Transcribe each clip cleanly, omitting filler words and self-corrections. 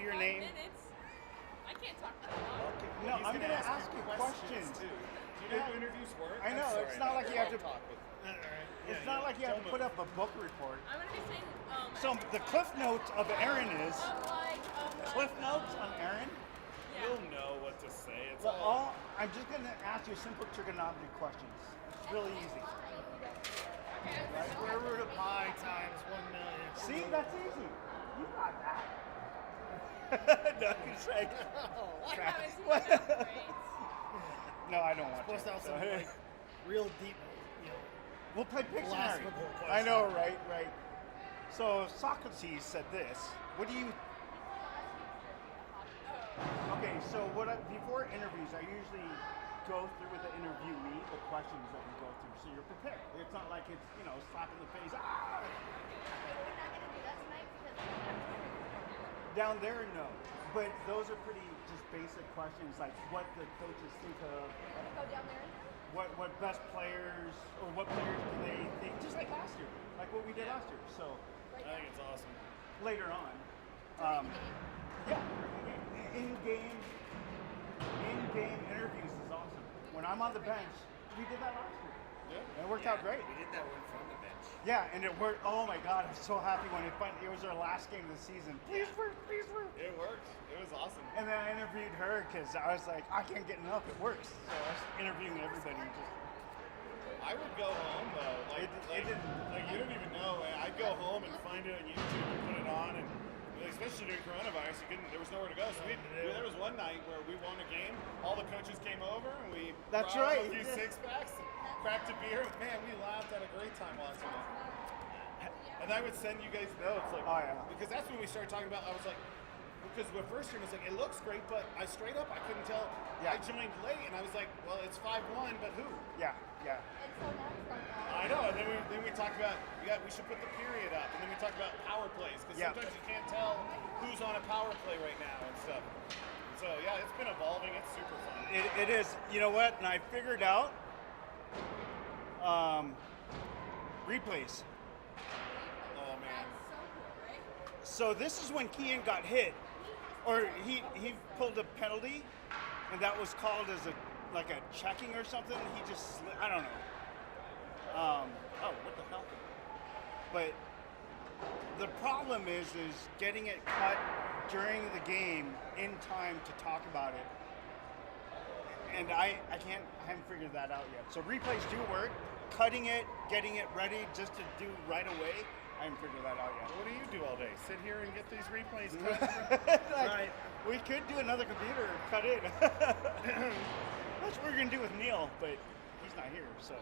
Your 5 name? minutes. I can't talk that long. Okay. No, I'm going to ask you questions. too. Do you know how interviews work? I know, I'm it's sorry, not like you have to. talk, but It's not like you have to put up a book report. I'm gonna be saying. So the cliff notes of Aaron is cliff notes on Aaron. Yeah. you'll know what to say. It's Well, all. I'm just going to ask you simple trigonometry questions. It's really easy. Square root of pi times 1 million. See, that's easy. You got that. No, he's like, I haven't seen What? that grades. no, I don't want Supposed to have to. some like real deep, We'll play Pictionary. philosophical I know, questions. right? So Socrates said this. What do you? Okay, so before interviews, I usually go through with the interviewee the questions that we go through, so you're prepared. It's not like it's slap in the face. Ah! Down there, no. But those are pretty just basic questions, like what the coaches think of, what best players or what players do they think, just like last year, like what we did last year. So I think it's awesome. later on, yeah, in-game interviews is awesome. When I'm on the bench, we did that last year. Yeah. It worked out great. We did that one from the bench. Yeah, and it worked. Oh my God, I'm so happy when it was our last game of the season. Please work. It worked. It was awesome. And then I interviewed her because I was like, I can't get enough. It works. So I was interviewing everybody. I would go home though. Like, It didn't. like you don't even know. I'd go home and find it on YouTube and put it on, and especially during coronavirus, there was nowhere to go. So there was one night where we won a game. All the coaches came over and we That's brought right. a few six packs, cracked a beer. Man, we laughed, had a great time watching it. And I would send you guys notes, like, Oh, yeah. because that's when we started talking about. I was like, because the first year was like, it looks great, but I straight up I couldn't tell. Yeah. I joined late, and I was like, well, it's 5-1, but who? Yeah. I know. And then we talked about we should put the period up, and then we talked about power plays because Yeah. sometimes you can't tell who's on a power play right now and stuff. So yeah, it's been evolving. It's super fun. It is. You know what? And I figured out replays. Oh man. So this is when Kian got hit, or he pulled a penalty, and that was called as a checking or something. He just I don't know. Oh, what the hell? But the problem is getting it cut during the game in time to talk about it, and I haven't figured that out yet. So replays do work. Cutting it, getting it ready just to do right away. I haven't figured that out yet. What do you do all day? Sit here and get these replays cut? Right. We could do another computer and cut it. That's what we're gonna do with Neil, but he's not here, so.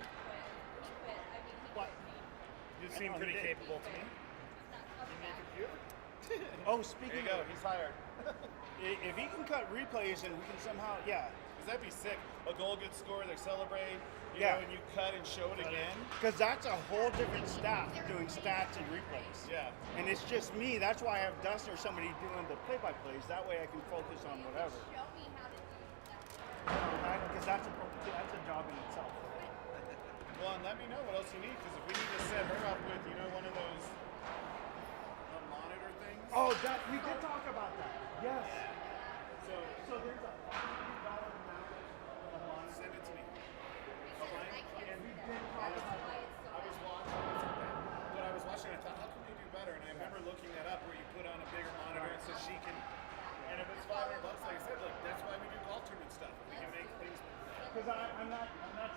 What? You seem pretty capable to me. Oh, There speaking you go. of, He's hired. if he can cut replays and we can somehow, yeah, Because that'd be sick. A goal gets scored, they celebrate, you Yeah. know, and you cut and show it again. because that's a whole different staff doing stats and replays. Yeah. And it's just me. That's why I have Dustin or somebody doing the play-by-plays. That way I can focus on whatever. Because that's a job in itself. Well, and let me know what else you need, because if we need to set her up with, one of those monitor things. Oh, we did talk about that. Yes. So there's a $500 amount of a monitor. Send it to me. And we did talk about that. I was watching, but I was watching, I thought, how can we do better? And I remember looking that up where you put on a bigger monitor so she can, and if it's $500, like I said, that's why we do golf tournament stuff. We can make things. Because I'm not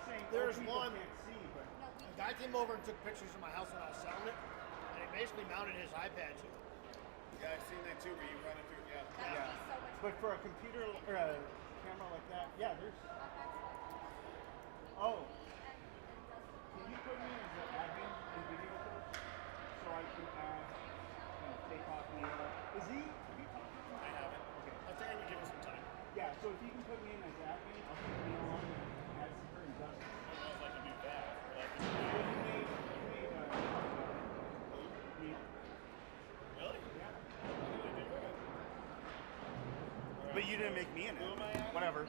saying There's people one- can't see, but A guy came over and took pictures of my house when I was selling it, and he basically mounted his iPad to it. Yeah, I've seen that too, where you run it through, yeah. But for a computer or a camera like that, yeah, there's. Oh. Can you put me as an admin in video course so I can add and take off Neil? Is he? Have you talked to him? I haven't. Okay. I figured we'd give him some time. Yeah. So if you can put me in as admin, I'll put Neil on and add some and Dustin. I don't know if I can do that. But I can do Well, that. you made Neil. Really? Yeah. What did I do that? But you didn't make me in Who it. am I at? Whatever.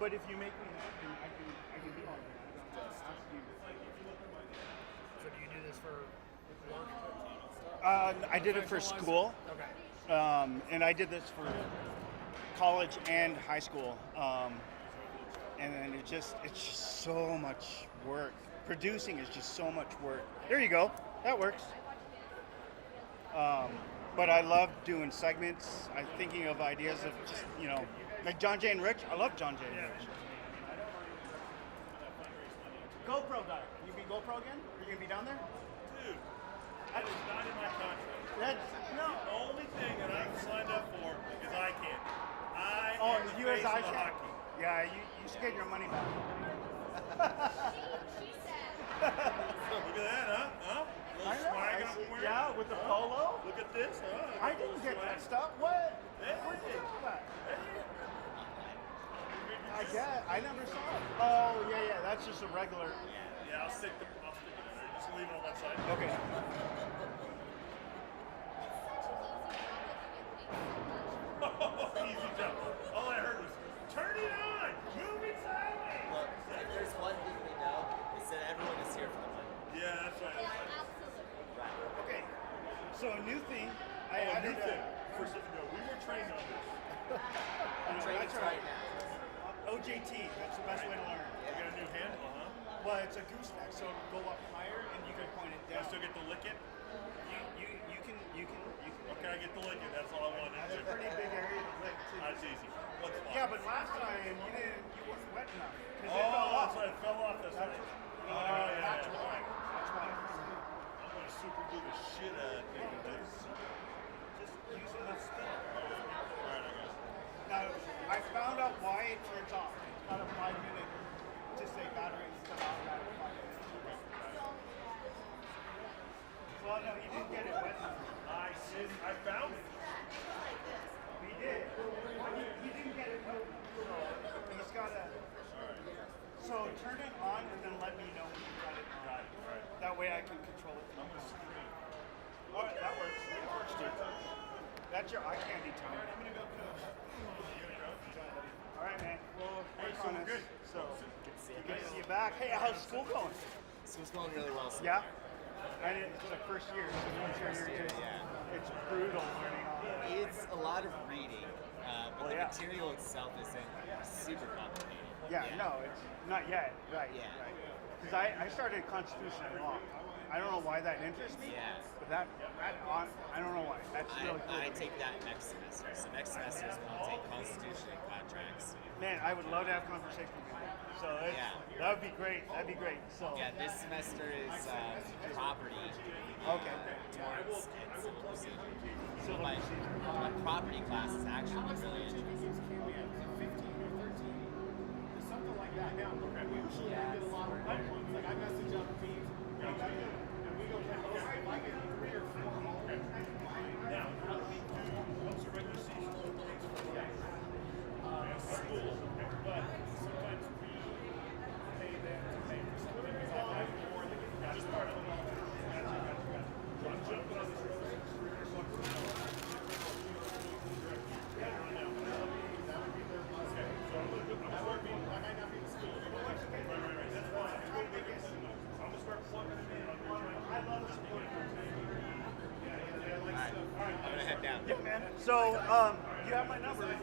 But if you make me an admin, I can be on there. I don't have to ask you. So do you do this for work? Team and stuff. I did it for Professional-wise? school, Okay. and I did this for college and high school. And then it's just so much work. Producing is just so much work. There you go. That works. But I love doing segments. I'm thinking of ideas of just, like John Jay and Rich. I love John Jay and Rich. GoPro guy. You be GoPro again? Are you gonna be down there? Dude, that is not in my contract. That's no. The only thing that I've signed up for is eye candy. Oh, am the you as face of I the can. hockey. Yeah, you should get your money back. Look at that, huh? I Little know. swag I'm wearing. Yeah, with the polo. Look at this, huh? I didn't get that stuff. What? Hey. Where'd you get that? I Just- get. I never saw it. Oh yeah. That's just a regular. Yeah, I'll stick it in there. Just leave it on that side. Okay. Easy jump. All I heard was, turn it on! Move it sideways! Look, if there's one thing we know, it's that everyone is here for the money. Yeah, that's right. Right. Okay. So a new thing. I Oh, added new thing. First, no, we were trained on this. Training's That's right. right now. OJT. That's the best way to learn. You got a new handle, huh? Well, it's a gooseneck, so it'll go up higher, and you can point it Do I down. still get to lick it? You can. Okay, I get to lick it. That's all I wanted That's to a do. pretty big area to lick too. That's easy. What's fun? Yeah, but last time you weren't wet enough. 'Cause it Oh, fell off. that's right. It fell off. That's right. Oh, yeah. That's why. That's why. I'm gonna super glue the shit out of it. Just use enough speed. Alright, I got it. Now, I found out why it turns off. It's got a 5-minute to say battery instead of automatic 5 minutes. Well, no, you didn't get it wet enough. I found it. We did. You didn't get it wet enough. So he's got to. So turn it on and then let me know when you got it on. Right. That way I can control it. I'm gonna scream. All right, that works. That works too. That's your eye candy time. I'm gonna go coach. All right, man. We'll work so on we're this. good. So Good to see good to you. see you back. Hey, how's school going? School's going really well. So Yeah. And it's the first year. So I'm sure First you're year, just, yeah. it's brutal learning all that. It's a lot of reading, but Well, the yeah. material itself isn't super complicated. Yeah, no, it's not yet. Right. Yeah. Right. Because I started constitutional law. I don't know why that interests me. Yeah. But I don't know why. That's really cool. I take that next semester. So next semester is when I'll take Constitution and contracts. Man, I would love to have conversation with you. So Yeah. that would be great. That'd be great. So Yeah, this semester is property, okay. torts, and civil procedure. Civil my, procedure. my property class is actually really interesting. Something like that. Now, we usually get a lot of white ones. Like I message on Teams, and we go, if I get 3 or 4 home. Now, how do we do? What's the regular season openings for the school? But sometimes we pay them to pay for something because I have more than just part of it. Gotcha. So I'm jumping on this road 6 or 3 or 6. Yeah, that would be their plus. Okay, so I'm working. I might not be in school. Right. That's fine. I'm gonna start plugging it in. I love support. All right, I'm gonna head down. Yeah, man. So you have my number. If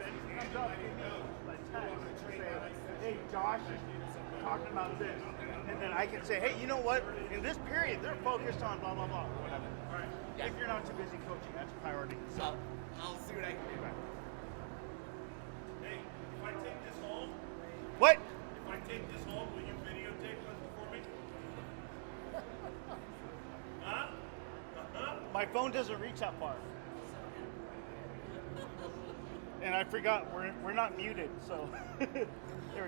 anything comes up, give me a text. Say, hey, Josh is talking about this, and then I can say, hey, you know what? In this period, they're focused on blah blah blah, whatever. All right. Yeah. If you're not too busy coaching, that's priority. So I'll see what I can do. Hey, if I take this home, What? if I take this home, will you videotape it for me? Huh? My phone doesn't reach that far. And I forgot we're not muted, so there we go.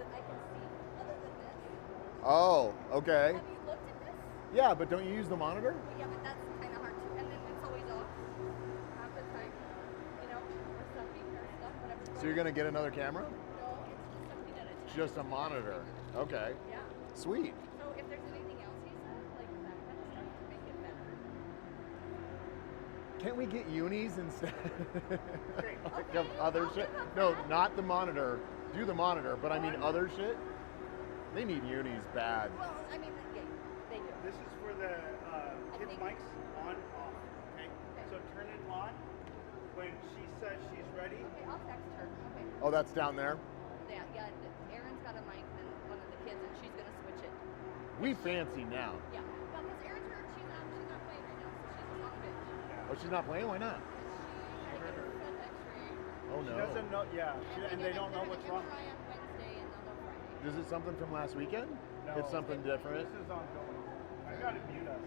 that I can see other than this. Oh, okay. Have you looked at this? Yeah, but don't you use the monitor? Well, yeah, but that's kind of hard too. And then it's always off half the time, you know, or something or stuff, whatever. So you're gonna get another camera? No, it's just something at a time. Just a monitor. Okay. Yeah. Sweet. So if there's anything else he said, like that kind of stuff to make it better. Can't we get unis instead Okay, of other I'll shit? give up No, that. not the monitor. Do the monitor, but I mean other shit. They need unis bad. Well, I mean, yeah, they do. This is for the kids' think- mics on off. Okay. So turn it on when she says she's ready. Okay, I'll text her. Okay. Oh, that's down there. Yeah, Erin's got a mic and one of the kids, and she's gonna switch it. We fancy now. Yeah. Well, because Erin's hurt, she's not playing right now, so she's on the bench. Oh, she's not playing? Why not? She had to get her foot X-ray. Oh She no. doesn't know. Yeah. And they don't know what's wrong. Try on Wednesday and they'll know Friday. Is it something from last weekend? No. It's something different. This is ongoing. I gotta mute us.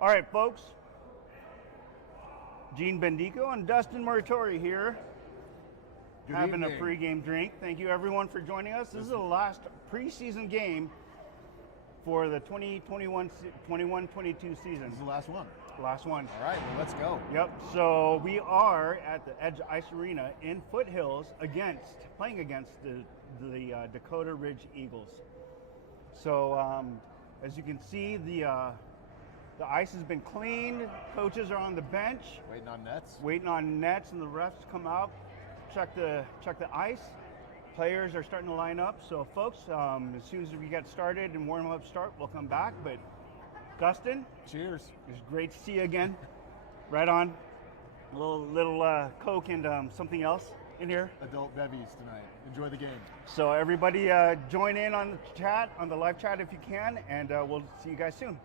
All right, folks. Gene Bendico and Dustin Muratori here, Good having evening. a pregame drink. Thank you, everyone, for joining us. This is the last preseason game for the 2021-22 season. This is the last one. Last one. All right, well, let's go. Yep. So we are at the Edge Ice Arena in Foothills playing against the Dakota Ridge Eagles. So as you can see, the ice has been cleaned. Coaches are on the bench, Waiting on nets. waiting on nets, and the refs come out, check the ice. Players are starting to line up. So folks, as soon as we get started and warm up start, we'll come back. But Dustin, Cheers. it's great to see you again. Right on. A little Coke and something else in here. Adult bevies tonight. Enjoy the game. So everybody join in on the chat, on the live chat if you can, and we'll see you guys soon.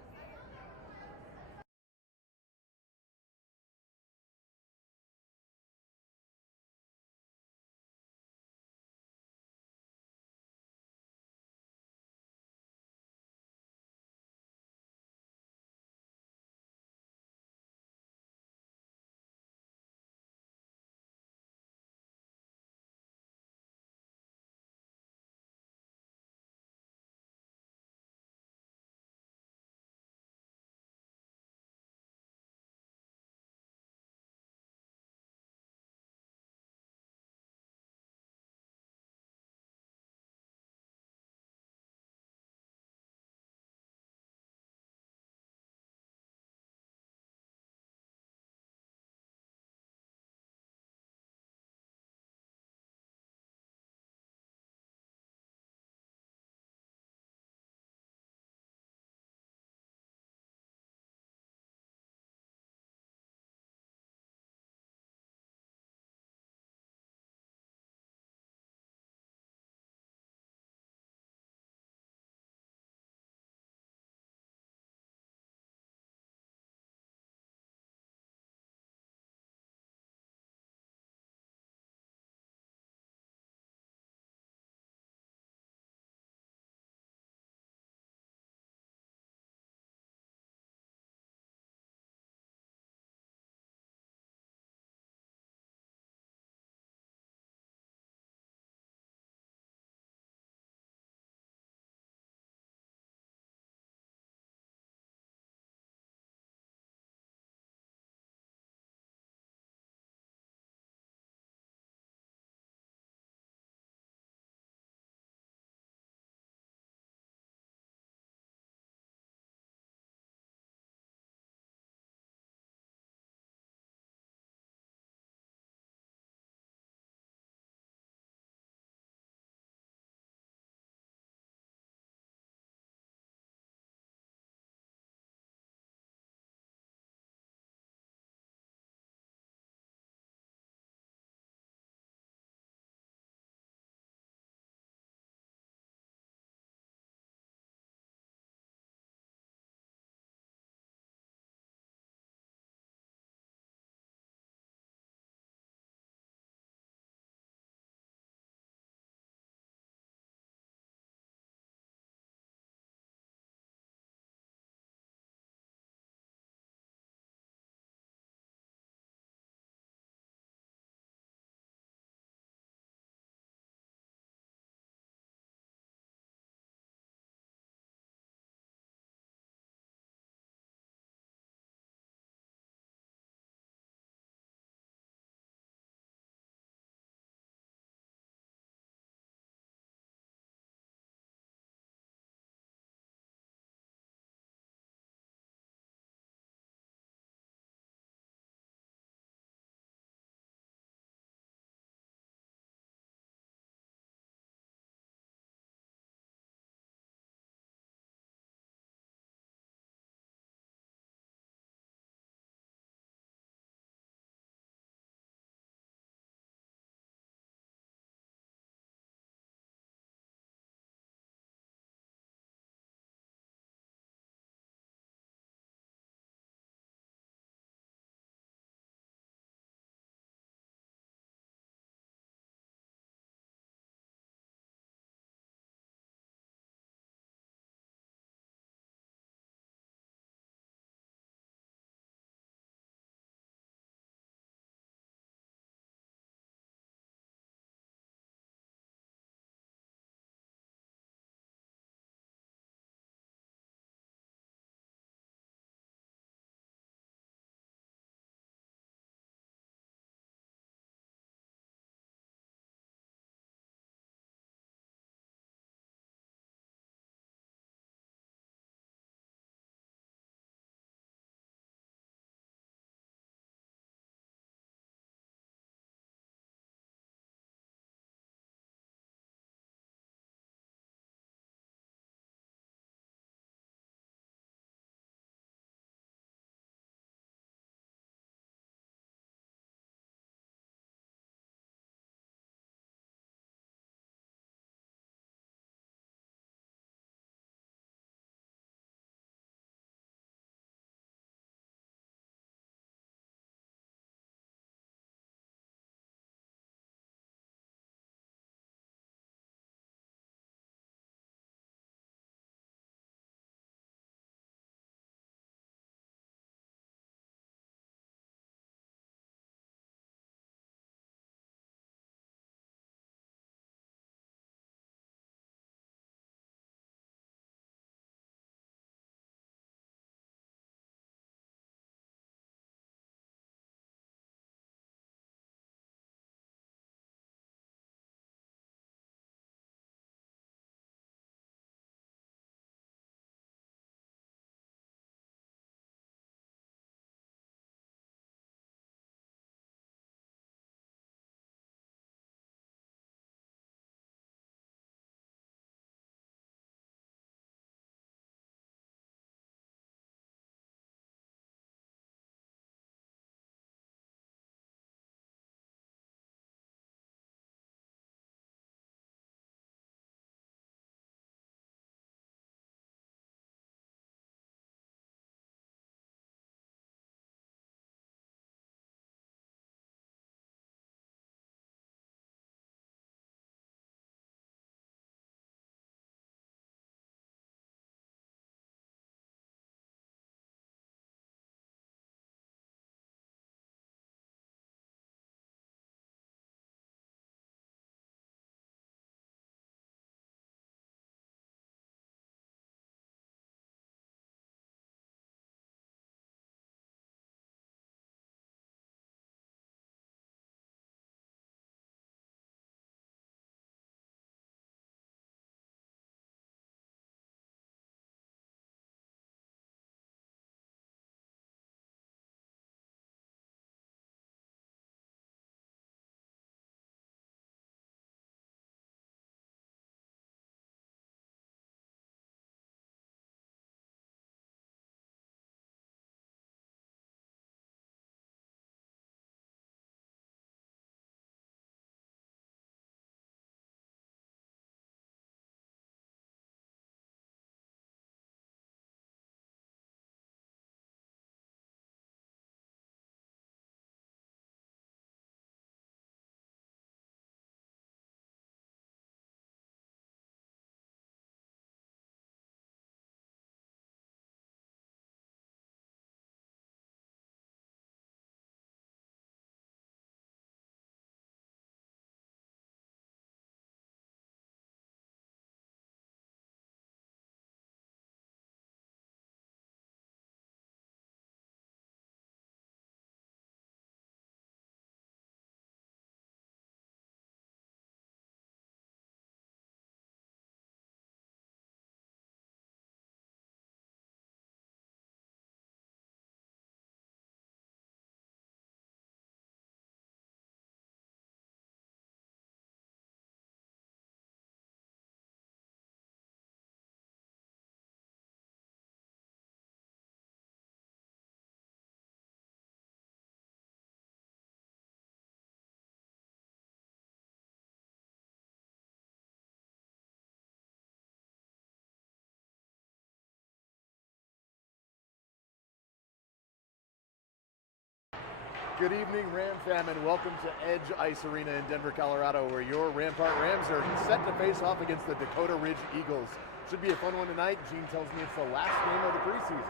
Good evening, Ram fam, and welcome to Edge Ice Arena in Denver, Colorado, where your Rampart Rams are set to face off against the Dakota Ridge Eagles. Should be a fun one tonight. Gene tells me it's the last game of the preseason.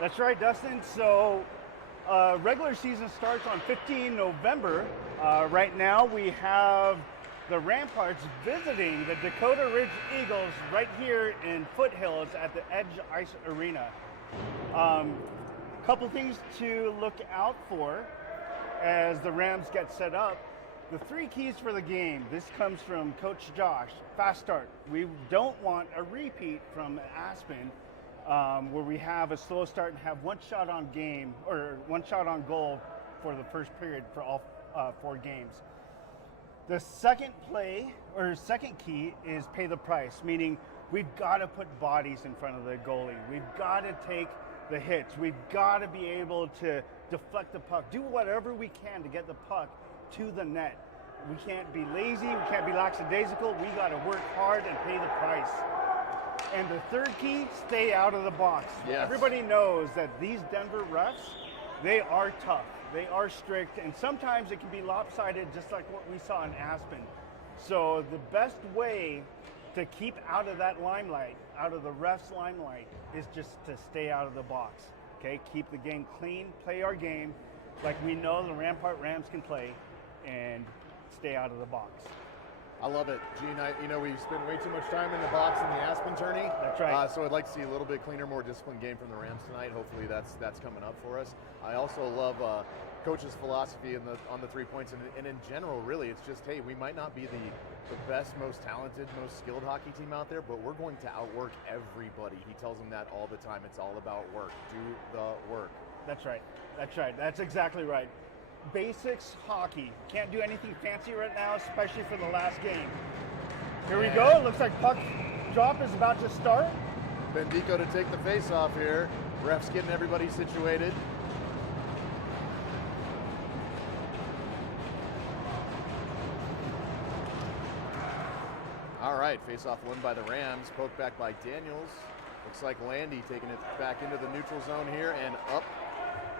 That's right, Dustin. So regular season starts on 15 November. Right now we have the Ramparts visiting the Dakota Ridge Eagles right here in Foothills at the Edge Ice Arena. Couple things to look out for as the Rams get set up. The 3 keys for the game. This comes from Coach Josh. Fast start. We don't want a repeat from Aspen where we have a slow start and have 1 shot on game or 1 shot on goal for the first period for all 4 games. The second play or second key is pay the price, meaning we've got to put bodies in front of the goalie. We've got to take the hits. We've got to be able to deflect the puck, do whatever we can to get the puck to the net. We can't be lazy, we can't be lackadaisical, we got to work hard and pay the price. And the third key, stay out of the box. Yes. Everybody knows that these Denver refs, they are tough, they are strict, and sometimes it can be lopsided just like what we saw in Aspen. So the best way to keep out of that limelight, out of the refs' limelight, is just to stay out of the box. Okay, keep the game clean, play our game like we know the Rampart Rams can play, and stay out of the box. I love it, Gene. We spent way too much time in the box in the Aspen tourney. That's right. So I'd like to see a little bit cleaner, more disciplined game from the Rams tonight. Hopefully that's coming up for us. I also love Coach's philosophy on the 3 points, and in general, really, it's just, hey, we might not be the best, most talented, most skilled hockey team out there, but we're going to outwork everybody. He tells them that all the time. It's all about work. Do the work. That's right. That's right. That's exactly right. Basics hockey. Can't do anything fancy right now, especially for the last game. Here we go. It looks like puck drop is about to start. Bendico to take the face off here. Ref's getting everybody situated. All right, face-off won by the Rams. Poke back by Daniels. Looks like Landy taking it back into the neutral zone here and up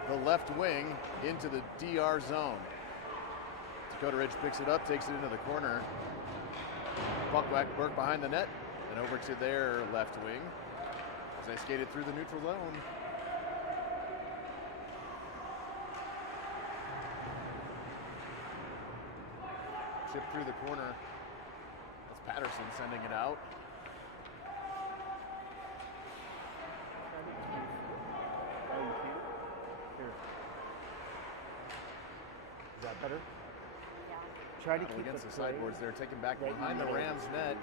the left wing into the DR zone. Dakota Ridge picks it up, takes it into the corner. Puck back Burke behind the net and over to their left wing as they skated through the neutral zone. Chip through the corner. Patterson sending it out. Here. Is that better? Yeah. Try to keep against the play sideboards there, taken back right behind the Rams net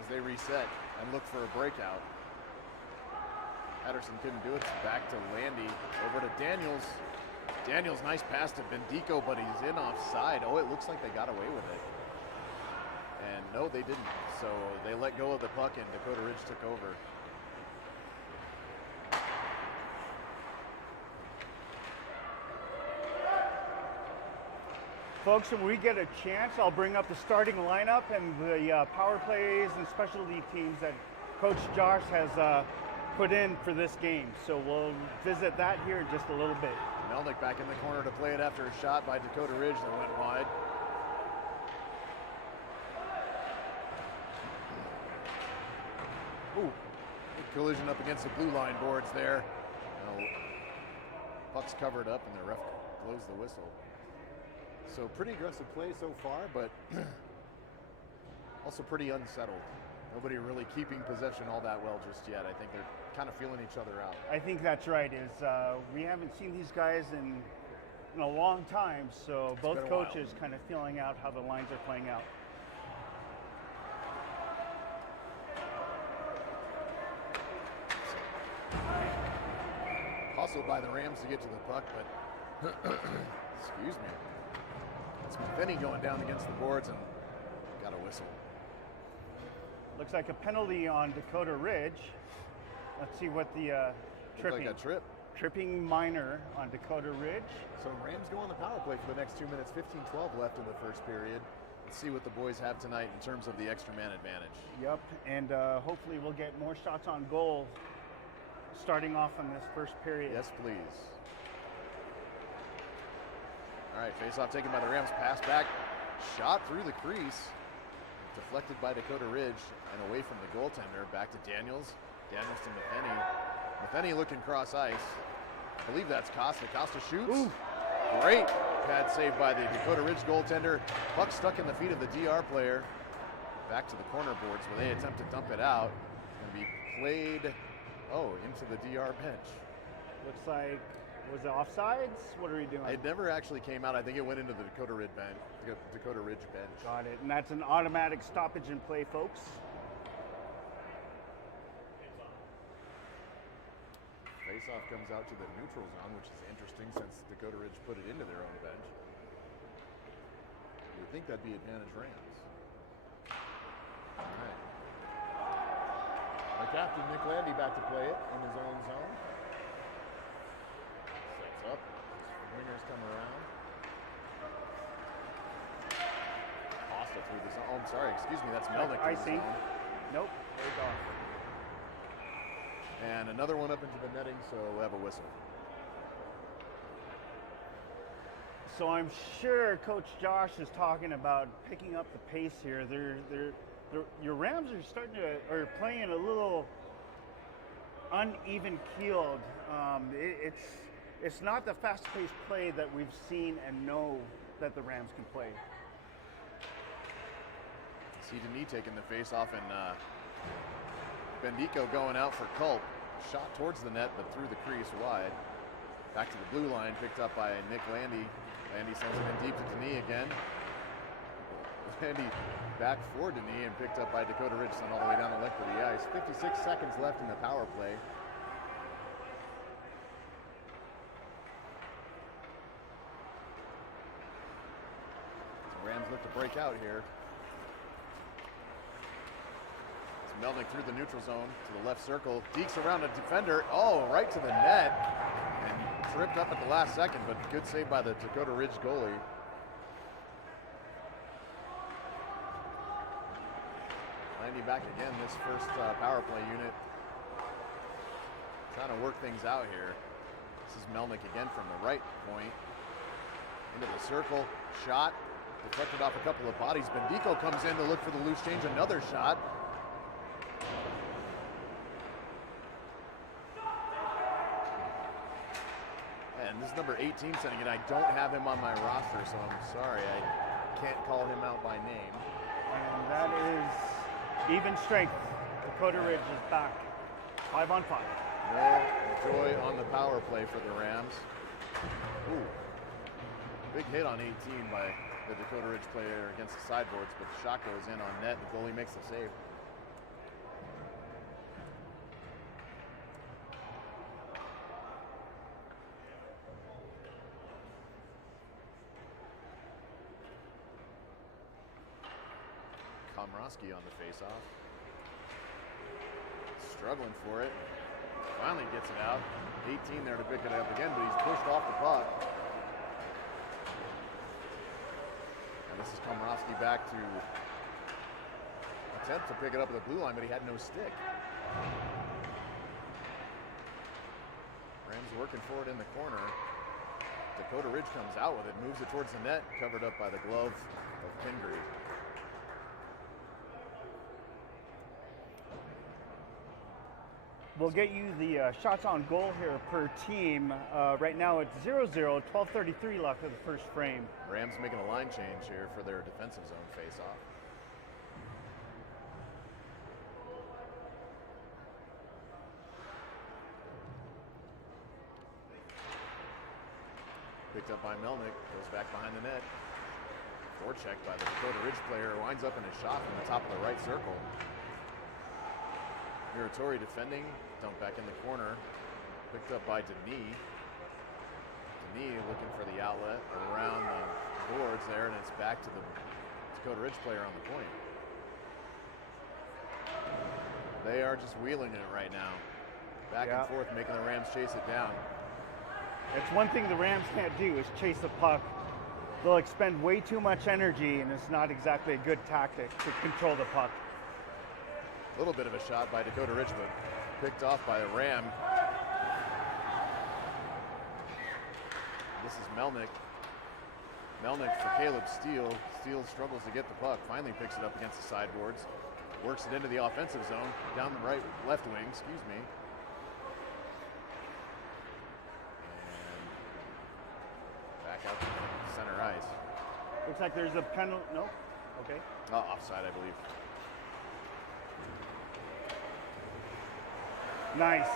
as they reset and look for a breakout. Patterson couldn't do it. It's back to Landy. Over to Daniels. Daniels, nice pass to Bendico, but he's in offside. Oh, it looks like they got away with it. And no, they didn't. So they let go of the puck and Dakota Ridge took over. Folks, when we get a chance, I'll bring up the starting lineup and the power plays and specialty teams that Coach Josh has put in for this game. So we'll visit that here in just a little bit. Melnick back in the corner to play it after a shot by Dakota Ridge that went wide. Ooh, big collision up against the blue line boards there. Now, puck's covered up and the ref blows the whistle. So pretty aggressive play so far, but also pretty unsettled. Nobody really keeping possession all that well just yet. I think they're kind of feeling each other out. I think that's right. We haven't seen these guys in a long time, so both coaches kind of feeling out how the lines are playing out. Hustled by the Rams to get to the puck, but excuse me. It's McVinney going down against the boards and got a whistle. Looks like a penalty on Dakota Ridge. Let's see what the tripping. Like a trip. Tripping minor on Dakota Ridge. So Rams go on the power play for the next 2 minutes, 15-12 left in the first period. Let's see what the boys have tonight in terms of the extra man advantage. Yep, and hopefully we'll get more shots on goal starting off in this first period. Yes, please. All right, face-off taken by the Rams. Pass back, shot through the crease. Deflected by Dakota Ridge and away from the goaltender. Back to Daniels. Daniels to Matheny. Matheny looking cross ice. I believe that's Costa. Costa shoots. Ooh. Great pad save by the Dakota Ridge goaltender. Puck stuck in the feet of the DR player. Back to the corner boards where they attempt to dump it out. And be played, into the DR bench. Looks like, was it offsides? What are we doing? It never actually came out. I think it went into the Dakota Ridge bench. Got it. And that's an automatic stoppage in play, folks. Face-off comes out to the neutral zone, which is interesting since Dakota Ridge put it into their own bench. You would think that'd be advantage Rams. All right. Our captain, Nick Landy, back to play it in his own zone. Sets up. Wingers come around. Costa through the zone. Oh, I'm sorry. Excuse me. That's Melnick. Icing. Nope. There you go. And another one up into the netting, so we'll have a whistle. So I'm sure Coach Josh is talking about picking up the pace here. Your Rams are playing a little uneven keeled. It's not the fast-paced play that we've seen and know that the Rams can play. See Denis taking the face-off and Bendico going out for Culp. Shot towards the net, but through the crease wide. Back to the blue line, picked up by Nick Landy. Landy sends it in deep to Denis again. Landy back for Denis and picked up by Dakota Ridge, sent all the way down the length of the ice. 56 seconds left in the power play. So Rams look to break out here. Melnick through the neutral zone to the left circle. Dekes around a defender. Oh, right to the net. And tripped up at the last second, but good save by the Dakota Ridge goalie. Landy back again this first power play unit. Trying to work things out here. This is Melnick again from the right point. Into the circle. Shot. Deflected off a couple of bodies. Bendico comes in to look for the loose change. Another shot. And this is number 18 sending it. I don't have him on my roster, so I'm sorry. I can't call him out by name. And that is even strength. Dakota Ridge is back. 5-on-5. No joy on the power play for the Rams. Ooh. Big hit on 18 by the Dakota Ridge player against the sideboards, but the shot goes in on net. The goalie makes the save. Komrosky on the face-off. Struggling for it. Finally gets it out. 18 there to pick it up again, but he's pushed off the puck. And this is Komrosky back to attempt to pick it up at the blue line, but he had no stick. Rams working for it in the corner. Dakota Ridge comes out with it, moves it towards the net, covered up by the glove of Pingree. We'll get you the shots on goal here per team. Right now it's 0-0, 12:33 left of the first frame. Rams making a line change here for their defensive zone face-off. Picked up by Melnick, goes back behind the net. Forecheck by the Dakota Ridge player, winds up in a shot from the top of the right circle. Muratori defending, dumped back in the corner. Picked up by Denis. Denis looking for the outlet around the boards there, and it's back to the Dakota Ridge player on the point. They are just wheeling it right now. Back and forth, making the Rams chase it down. It's one thing the Rams can't do is chase the puck. They'll expend way too much energy, and it's not exactly a good tactic to control the puck. A little bit of a shot by Dakota Ridge, but picked off by a Ram. This is Melnick. Melnick for Caleb Steele. Steele struggles to get the puck. Finally picks it up against the sideboards. Works it into the offensive zone. Down the left wing, excuse me. And back out to center ice. Looks like there's a penalty. No? Okay. Offside, I believe. Nice.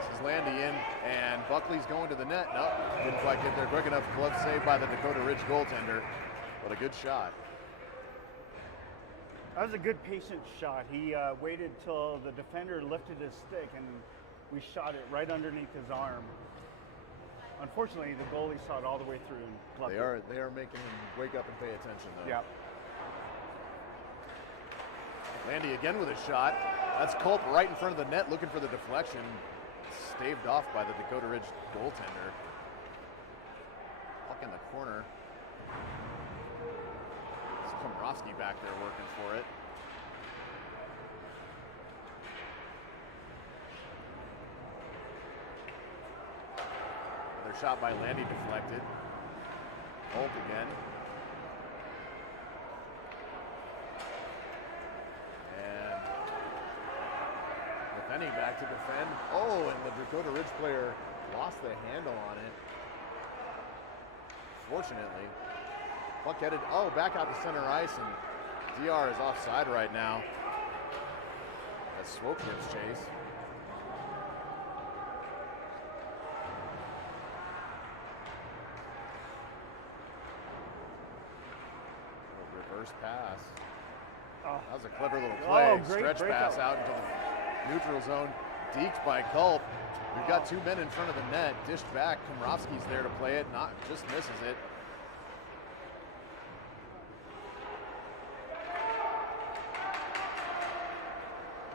This is Landy in, and Buckley's going to the net. No, didn't quite get there quick enough. Glove saved by the Dakota Ridge goaltender. But a good shot. That was a good patient shot. He waited till the defender lifted his stick, and we shot it right underneath his arm. Unfortunately, the goalie saw it all the way through and gloved it. They are making him wake up and pay attention, though. Yeah. Landy again with a shot. That's Culp right in front of the net looking for the deflection. Staved off by the Dakota Ridge goaltender. Puck in the corner. It's Komrovsky back there working for it. Another shot by Landy deflected. Culp again. Penny back to defend. Oh, and the Dakota Ridge player lost the handle on it. Fortunately. Puck headed, back out to center ice, and DR is offside right now. As Swope gets chase. Reverse pass. Oh. That was a clever little play. Great Stretch breakout. pass out into the neutral zone. Deked by Culp. We've got two men in front of the net. Dished back. Komrovsky's there to play it. Just misses it.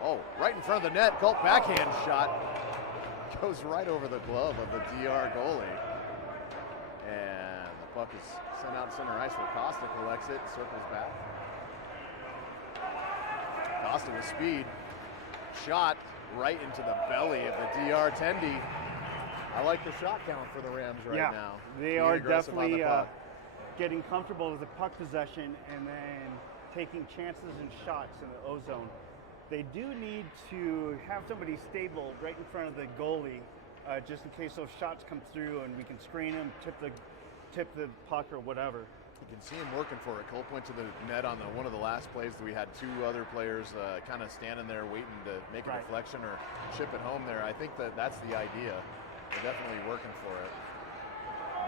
Oh, right in front of the net. Culp backhand shot. Goes right over the glove of the DR goalie. And the puck is sent out center ice where Costa collects it and circles back. Costa with speed. Shot right into the belly of the DR Tendy. I like the shot count for the Rams right now. They Being are aggressive on the definitely puck. getting comfortable with the puck possession and then taking chances and shots in the O-zone. They do need to have somebody stable right in front of the goalie, just in case those shots come through and we can screen them, tip the puck or whatever. You can see him working for it. Culp went to the net on one of the last plays that we had two other players kind of standing there waiting to make a deflection or chip it home there. I think that's the idea. They're definitely working for it.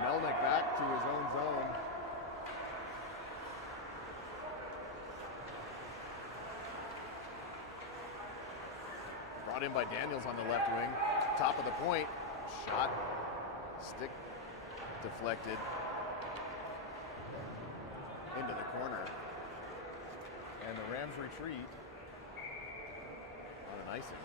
Melnick back to his own zone. Brought in by Daniels on the left wing. Top of the point. Shot. Stick deflected. Into the corner. And the Rams retreat on an icing.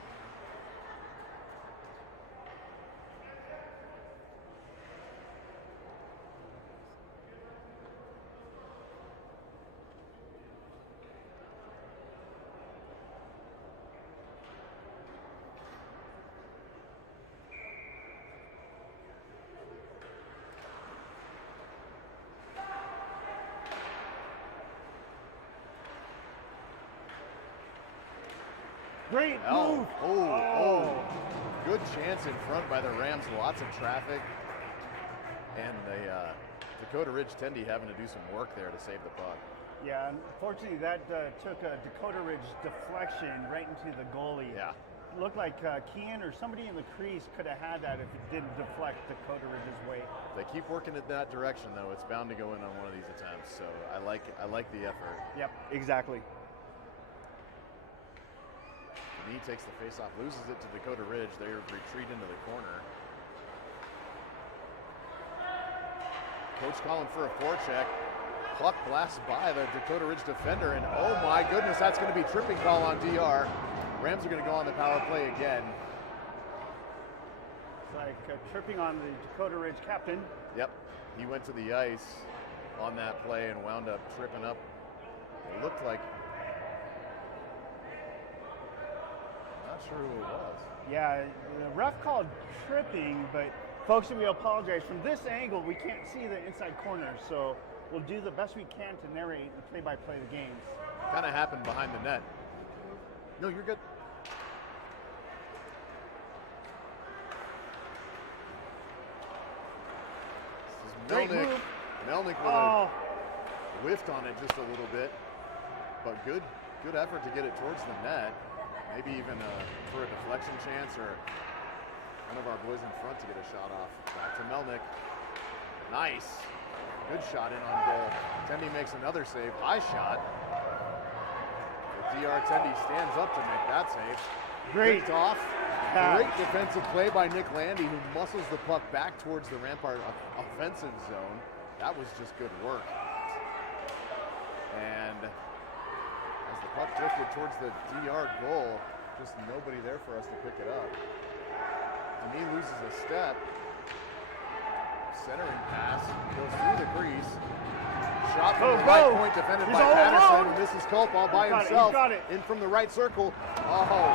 Great move. Good chance in front by the Rams. Lots of traffic. And the Dakota Ridge Tendy having to do some work there to save the puck. Yeah, unfortunately that took a Dakota Ridge deflection right into the goalie. Yeah. It looked like Kean or somebody in the crease could have had that if it didn't deflect Dakota Ridge's way. If they keep working in that direction, though, it's bound to go in on one of these attempts. So I like the effort. Yep, exactly. He takes the face-off, loses it to Dakota Ridge. They retreat into the corner. Coach calling for a forecheck. Puck blasts by the Dakota Ridge defender, and oh my goodness, that's going to be tripping call on DR. Rams are going to go on the power play again. It's like tripping on the Dakota Ridge captain. Yep, he went to the ice on that play and wound up tripping up. It looked like, not sure who it was. Yeah, the ref called tripping, but Folks, we apologize. From this angle, we can't see the inside corners, so we'll do the best we can to narrate and play-by-play the games. Kind of happened behind the net. No, you're good. This is Great Melnick. move. Melnick Oh, whiffed on it just a little bit, but good effort to get it towards the net. Maybe even for a deflection chance or one of our boys in front to get a shot off. Back to Melnick. Nice. Good shot in on goal. Tendy makes another save. High shot. DR Tendy stands up to make that save. great. Picked off. Yeah. Great defensive play by Nick Landy, who muscles the puck back towards the Rampart offensive zone. That was just good work. And as the puck drifted towards the DR goal, just nobody there for us to pick it up. And he loses a step. Centering pass goes through the crease. Shot from the right point, defended He's by all Patterson. alone. And this is Culp all by He's got it, himself. he's got it. In from the right circle. Oh,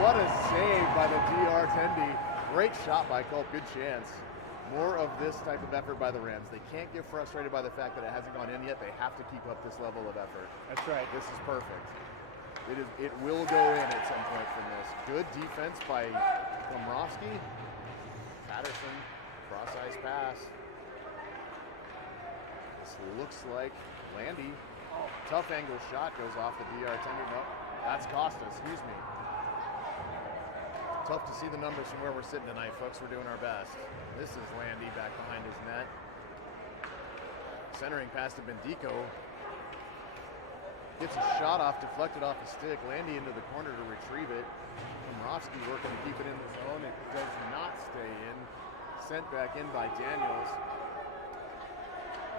what a save by the DR Tendy. Great shot by Culp, good chance. More of this type of effort by the Rams. They can't get frustrated by the fact that it hasn't gone in yet. They have to keep up this level of effort. That's right. This is perfect. It will go in at some point from this. Good defense by Komrovsky. Patterson, cross ice pass. This looks like Landy. Tough angle shot goes off the DR Tendy. No, that's Costa, excuse me. Tough to see the numbers from where we're sitting tonight, folks. We're doing our best. This is Landy back behind his net. Centering pass to Bendico. Gets a shot off, deflected off the stick. Landy into the corner to retrieve it. Komrovsky working to keep it in the zone. It does not stay in. Sent back in by Daniels.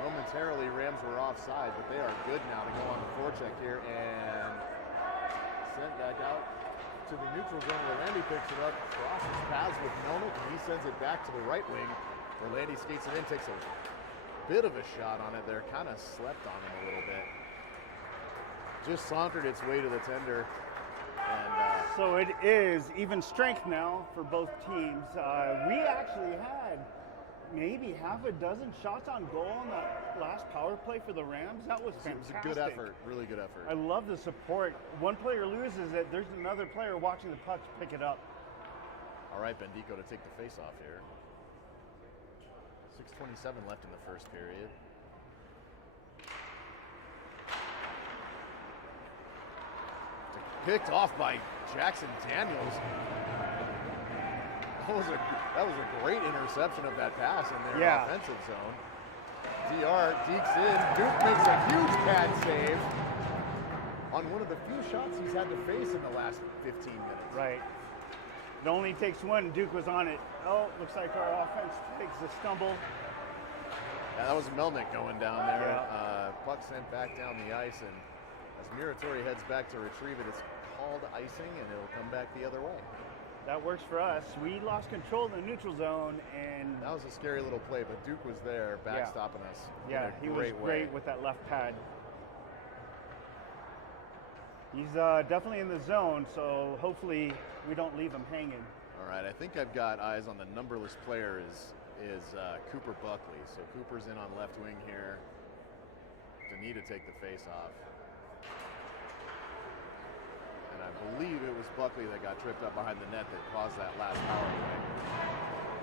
Momentarily, Rams were offside, but they are good now to go on the forecheck here and sent back out to the neutral zone where Landy picks it up, crosses paths with Melnick, and he sends it back to the right wing where Landy skates it in, takes a bit of a shot on it there, kind of slept on him a little bit. Just sauntered its way to the tender. And So it is even strength now for both teams. We actually had maybe half a dozen shots on goal on that last power play for the Rams. That was it was fantastic. a good effort, really good effort. I love the support. One player loses it, there's another player watching the puck pick it up. All right, Bendico to take the face off here. 6:27 left in the first period. Picked off by Jackson Daniels. That was a great interception of that pass in their Yeah. offensive zone. DR dekes in. Duke makes a huge pad save on one of the few shots he's had to face in the last 15 minutes. Right. It only takes one. Duke was on it. Oh, looks like our offense takes a stumble. Yeah, that was Melnick going down there. Yeah. Puck sent back down the ice, and as Muratori heads back to retrieve it, it's called icing, and it'll come back the other way. That works for us. We lost control of the neutral zone, and That was a scary little play, but Duke was there backstopping us. in yeah, a he was great way. great with that left pad. He's definitely in the zone, so hopefully we don't leave him hanging. All right, I think I've got eyes on the numberless player is Cooper Buckley. So Cooper's in on left wing here. Denis to take the face off. And I believe it was Buckley that got tripped up behind the net that caused that last power play.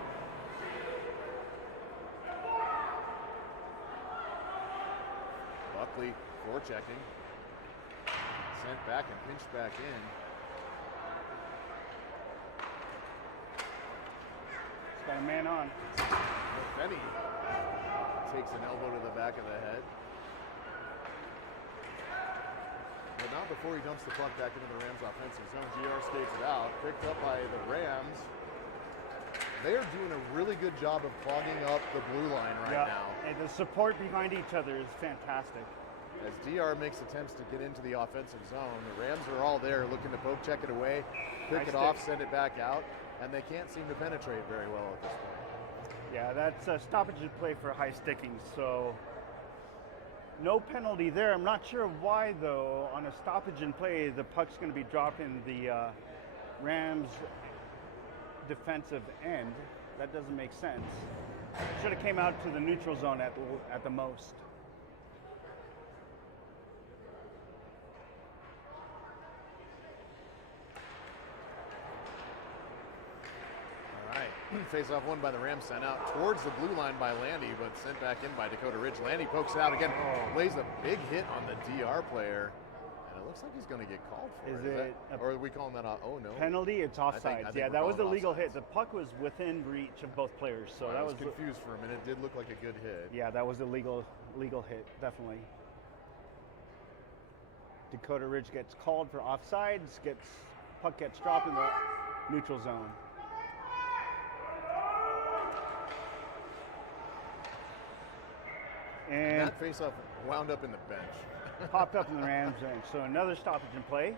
Buckley forechecking. Sent back and pinched back in. He's got a man on. Benny takes an elbow to the back of the head. But not before he dumps the puck back into the Rams offensive zone. GR skates it out, picked up by the Rams. They are doing a really good job of clogging up the blue line right now. And the support behind each other is fantastic. As DR makes attempts to get into the offensive zone, the Rams are all there looking to poke check it away, pick Nice it off, stick. send it back out, and they can't seem to penetrate very well at this point. Yeah, that's a stoppage and play for high sticking, so no penalty there. I'm not sure why, though. On a stoppage and play, the puck's going to be dropped in the Rams' defensive end. That doesn't make sense. Should have came out to the neutral zone at the most. All right, face-off won by the Rams, sent out towards the blue line by Landy, but sent back in by Dakota Ridge. Landy pokes it out again, lays a big hit on the DR player, and it looks like he's going to get called for Is it. it Or are we calling that off? Oh, no. Penalty? It's offsides. I think Yeah, we're that was the calling legal offsides. hit. The puck was within reach of both players, so I that was was confused for a minute. It did look like a good hit. yeah, that was a legal hit, definitely. Dakota Ridge gets called for offsides. Puck gets dropped in the neutral zone. And That face-off wound up in the bench. popped up in the Rams bench. So another stoppage in play.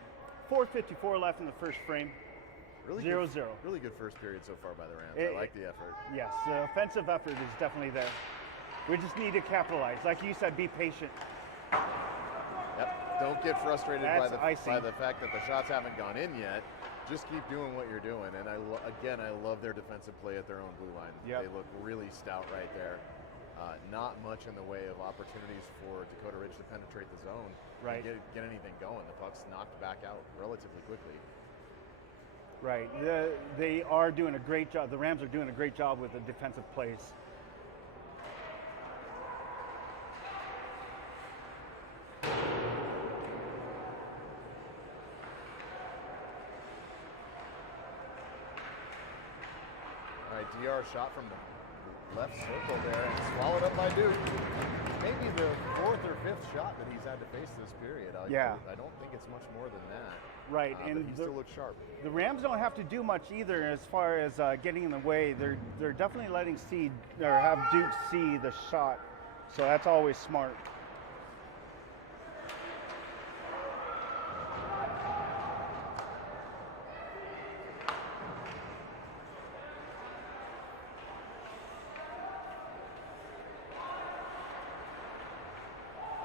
4:54 left in the first frame. Really 0-0. good, really good first period so far by the Rams. It- I like the effort. Yes, the offensive effort is definitely there. We just need to capitalize. Like you said, be patient. Yep. Don't get frustrated by That's the icing. fact that the shots haven't gone in yet. Just keep doing what you're doing. And I love their defensive play at their own blue line. Yep. They look really stout right there. Not much in the way of opportunities for Dakota Ridge to penetrate the zone. Right. And get anything going. The puck's knocked back out relatively quickly. Right. They are doing a great job. The Rams are doing a great job with the defensive plays. All right, DR shot from the left circle there and swallowed up by Duke. Maybe the fourth or fifth shot that he's had to face this period. I don't think it's much more than that. Right, but and he still looks sharp. The Rams don't have to do much either as far as getting in the way. They're definitely letting have Duke see the shot, so that's always smart.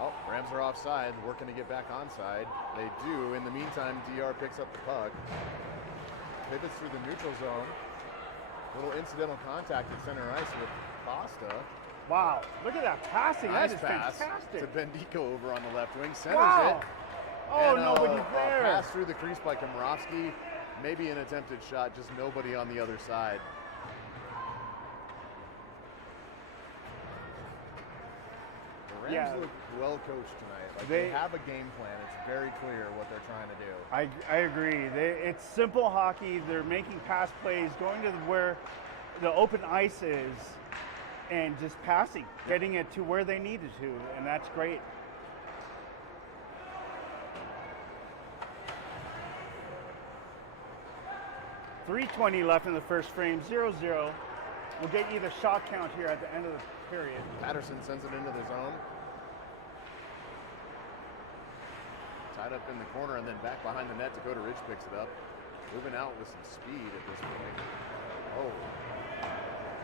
Oh, Rams are offside, working to get back onside. They do. In the meantime, DR picks up the puck, pivots through the neutral zone. Little incidental contact at center ice with Costa. Wow, look at that passing. Nice that is pass fantastic. to Bendico over on the left wing. Centers Wow. it. Oh, And nobody's a there. pass through the crease by Komrovsky. Maybe an attempted shot, just nobody on the other side. The Rams Yeah. look well coached tonight. Like They- they have a game plan. It's very clear what they're trying to do. I agree. It's simple hockey. They're making pass plays, going to where the open ice is, and just passing, getting it to where they needed to, and that's great. .320 left in the first frame, 0-0. We'll get you the shot count here at the end of the period. Patterson sends it into the zone. Tied up in the corner and then back behind the net. Dakota Ridge picks it up. Moving out with some speed at this point. Oh,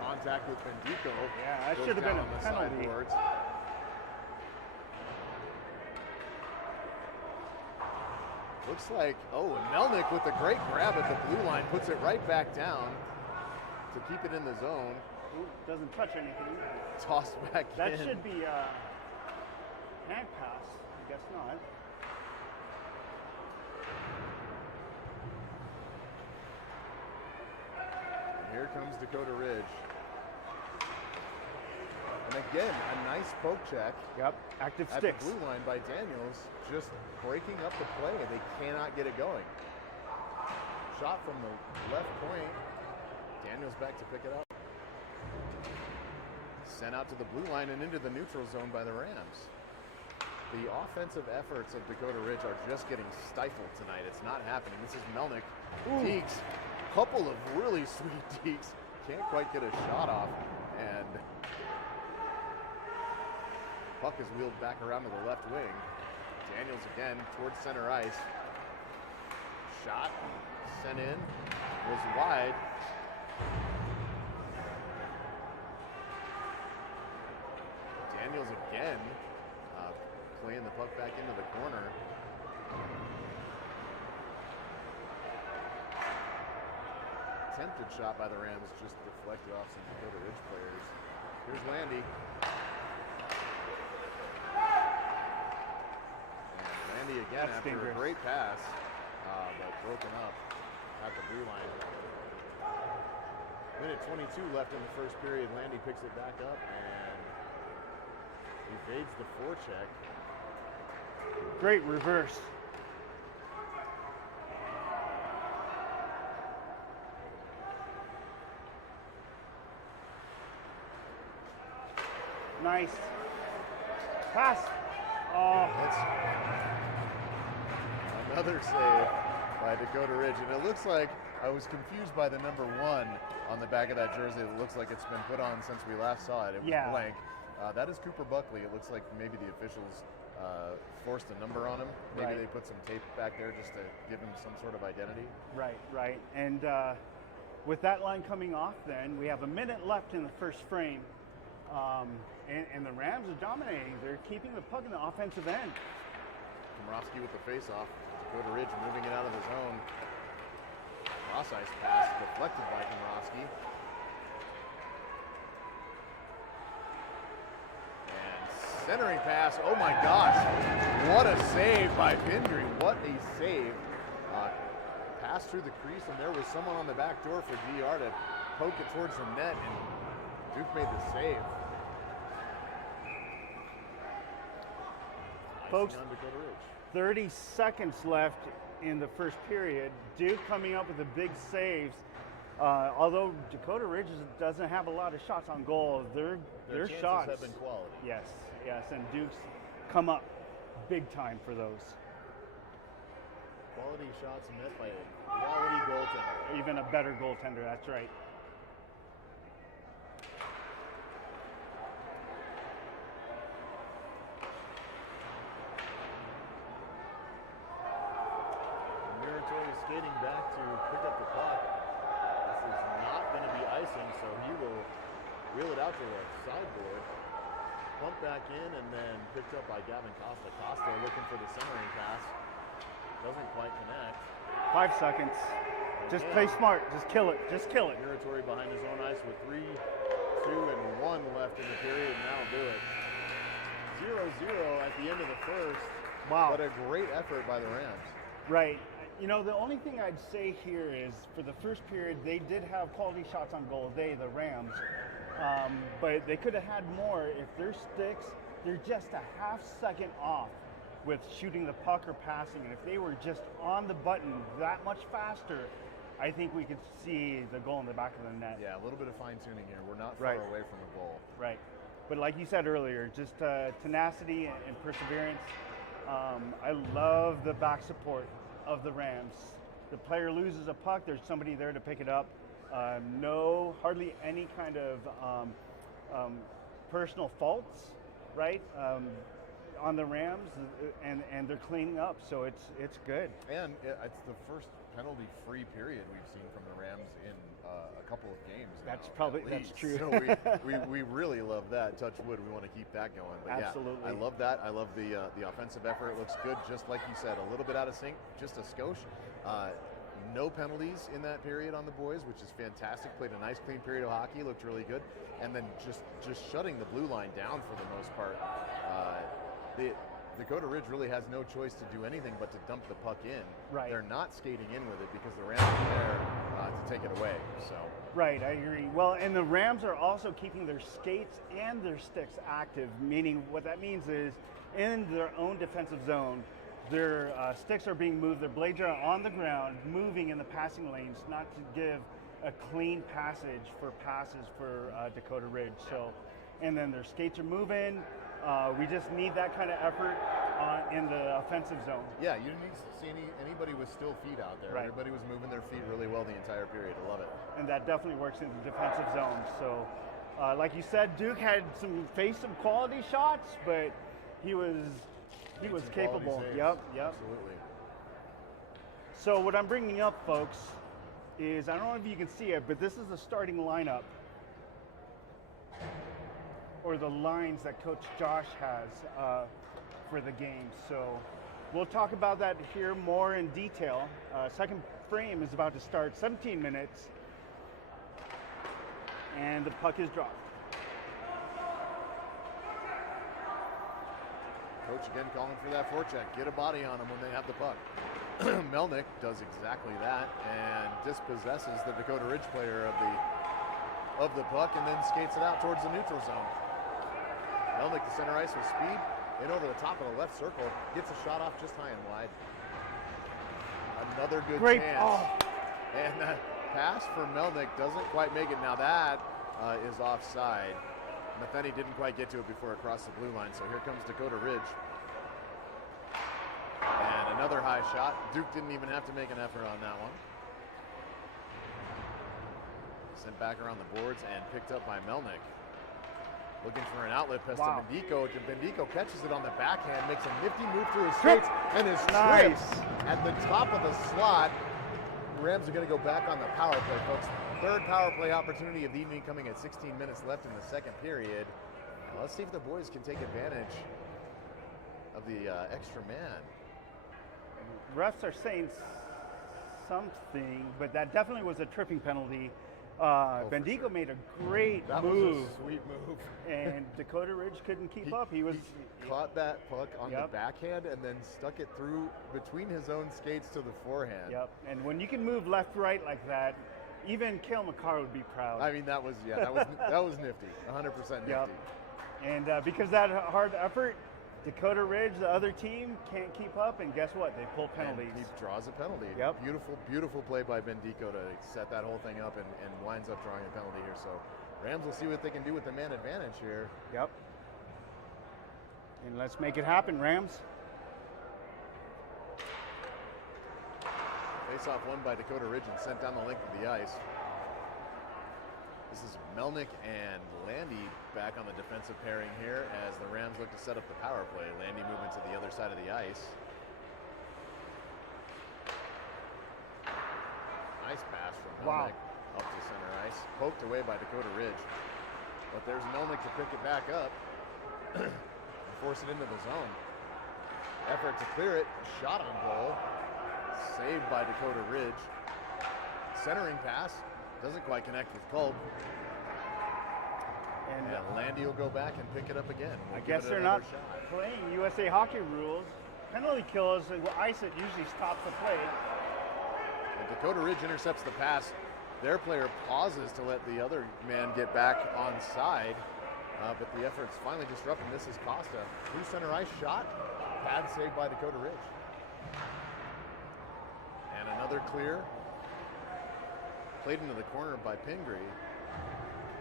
contact with Bendico. Yeah, that Goes should have been down a on the penalty. sideboards. Looks like, and Melnick with a great grab at the blue line puts it right back down to keep it in the zone. Ooh, doesn't touch anything. Tossed back That in. should be a hand pass. I guess not. Here comes Dakota Ridge. And again, a nice poke check Yep, active at sticks. the blue line by Daniels, just breaking up the play. They cannot get it going. Shot from the left point. Daniels back to pick it up. Sent out to the blue line and into the neutral zone by the Rams. The offensive efforts of Dakota Ridge are just getting stifled tonight. It's not happening. This is Melnick. Deeks, couple of really sweet deeks. Can't quite get a shot off. And puck is wheeled back around to the left wing. Daniels again towards center ice. Shot sent in, was wide. Daniels again playing the puck back into the corner. attempted shot by the Rams just deflected off some Dakota Ridge players. Here's Landy. And Landy again That's after dangerous. a great pass, but broken up at the blue line. Minute 22 left in the first period. Landy picks it back up and evades the forecheck. Great reverse. Nice. Pass. Oh, That's another save by Dakota Ridge. And it looks like I was confused by the number 1 on the back of that jersey. It looks like it's been put on since we last saw it. It was Yeah. blank. That is Cooper Buckley. It looks like maybe the officials forced a number on him. Maybe Right. they put some tape back there just to give him some sort of identity. right. And with that line coming off, then we have a minute left in the first frame. And the Rams are dominating. They're keeping the puck in the offensive end. Komrovsky with the face-off. Dakota Ridge moving it out of the zone. Cross-ice pass deflected by Komrovsky. And centering pass. Oh my gosh. What a save by Bindry. What a save. Pass through the crease, and there was someone on the back door for DR to poke it towards the net, and Duke made the save. Folks, Icing on Dakota Ridge. 30 seconds left in the first period. Duke coming up with the big saves. Although Dakota Ridge doesn't have a lot of shots on goal, their chances shots have been quality. Yes, and Duke's come up big time for those. Quality shots met by a quality goaltender. Even a better goaltender, that's right. Muratori skating back to pick up the puck. This is not going to be icing, so he will reel it out to the sideboard. Pump back in and then picked up by Gavin Costa. Costa looking for the centering pass. Doesn't quite connect. 5 seconds. Just play smart. Just kill it. Muratori behind his own ice with 3, 2, and 1 left in the period, and that'll do it. 0-0 at the end of the first. Wow. What a great effort by the Rams. Right. You know, the only thing I'd say here is for the first period, they did have quality shots on goal. The Rams. But they could have had more if their sticks, they're just a half second off with shooting the puck or passing. And if they were just on the button that much faster, I think we could see the goal in the back of the net. Yeah, a little bit of fine tuning here. We're not far Right. away from the goal. Right. But like you said earlier, just tenacity and perseverance. I love the back support of the Rams. The player loses a puck, there's somebody there to pick it up. Hardly any kind of personal faults, right? On the Rams, and they're cleaning up, so it's good. And it's the first penalty-free period we've seen from the Rams in a couple of games. That's now, probably- at that's least. true. So we really love that. Touch wood. We want to keep that going. But Absolutely. Yeah, I love that. I love the offensive effort. It looks good, just like you said. A little bit out of sync, just a skosh. No penalties in that period on the boys, which is fantastic. Played a nice, clean period of hockey. Looked really good, and then just shutting the blue line down for the most part. Dakota Ridge really has no choice to do anything but to dump the puck in. Right. They're not skating in with it because the Rams are there to take it away. So Right, I agree. Well, and the Rams are also keeping their skates and their sticks active, meaning what that means is in their own defensive zone, their sticks are being moved, their blades are on the ground, moving in the passing lanes, not to give a clean passage for passes for Dakota Ridge. So, and then their skates are moving. We just need that kind of effort in the offensive zone. yeah, you didn't see anybody with still feet out there. Right. Everybody was moving their feet really well the entire period. I love it. And that definitely works in the defensive zone. So, like you said, Duke had faced some quality shots, but he was Made some capable. quality saves. Yep. Absolutely. So what I'm bringing up, folks, is I don't know if you can see it, but this is the starting lineup, or the lines that Coach Josh has for the game. So we'll talk about that here more in detail. Second frame is about to start, 17 minutes. And the puck is dropped. Coach again calling for that forecheck. Get a body on them when they have the puck. Melnick does exactly that and dispossesses the Dakota Ridge player of the puck and then skates it out towards the neutral zone. Melnick to center ice with speed, in over the top of the left circle, gets a shot off just high and wide. Another good chance. Oh. And that pass for Melnick doesn't quite make it. Now that is offside. Matheny didn't quite get to it before it crossed the blue line, so here comes Dakota Ridge. And another high shot. Duke didn't even have to make an effort on that one. Sent back around the boards and picked up by Melnick. Looking for an outlet pass to Bendico. Bendico catches it on the backhand, makes a nifty move through his skates, and is tripped at the top of the slot. Rams are going to go back on the power play, folks. Third power play opportunity of the evening coming at 16 minutes left in the second period. Now let's see if the boys can take advantage of the extra man. Refs are saying something, but that definitely was a tripping penalty. Bendigo sure. made a great That move. was a sweet move. And Dakota Ridge couldn't keep up. He caught that puck on the Yep. backhand and then stuck it through between his own skates to the forehand. Yep. And when you can move left right like that, even Cale McCarr would be proud. I mean, that was that was nifty, 100% nifty. Yep. And because of that hard effort, Dakota Ridge, the other team, can't keep up, and guess what? They pull penalties. And he draws a penalty. Yep. Beautiful play by Bendico to set that whole thing up and winds up drawing a penalty here. So Rams will see what they can do with the man advantage here. Yep. And let's make it happen, Rams. Face-off won by Dakota Ridge and sent down the length of the ice. This is Melnick and Landy back on the defensive pairing here as the Rams look to set up the power play. Landy moving to the other side of the ice. Nice pass from Melnick up to center ice. Poked away by Dakota Ridge. But there's Melnick to pick it back up and force it into the zone. Effort to clear it. Shot on goal. Saved by Dakota Ridge. Centering pass. Doesn't quite connect with Culp. And Landy will go back and pick it up again. I guess they're not playing USA hockey rules. Penalty kills, ice it usually stops the play. And Dakota Ridge intercepts the pass. Their player pauses to let the other man get back on side. But the effort's finally disrupted. This is Costa. Through center ice shot. Pad saved by Dakota Ridge. And another clear. Played into the corner by Pingree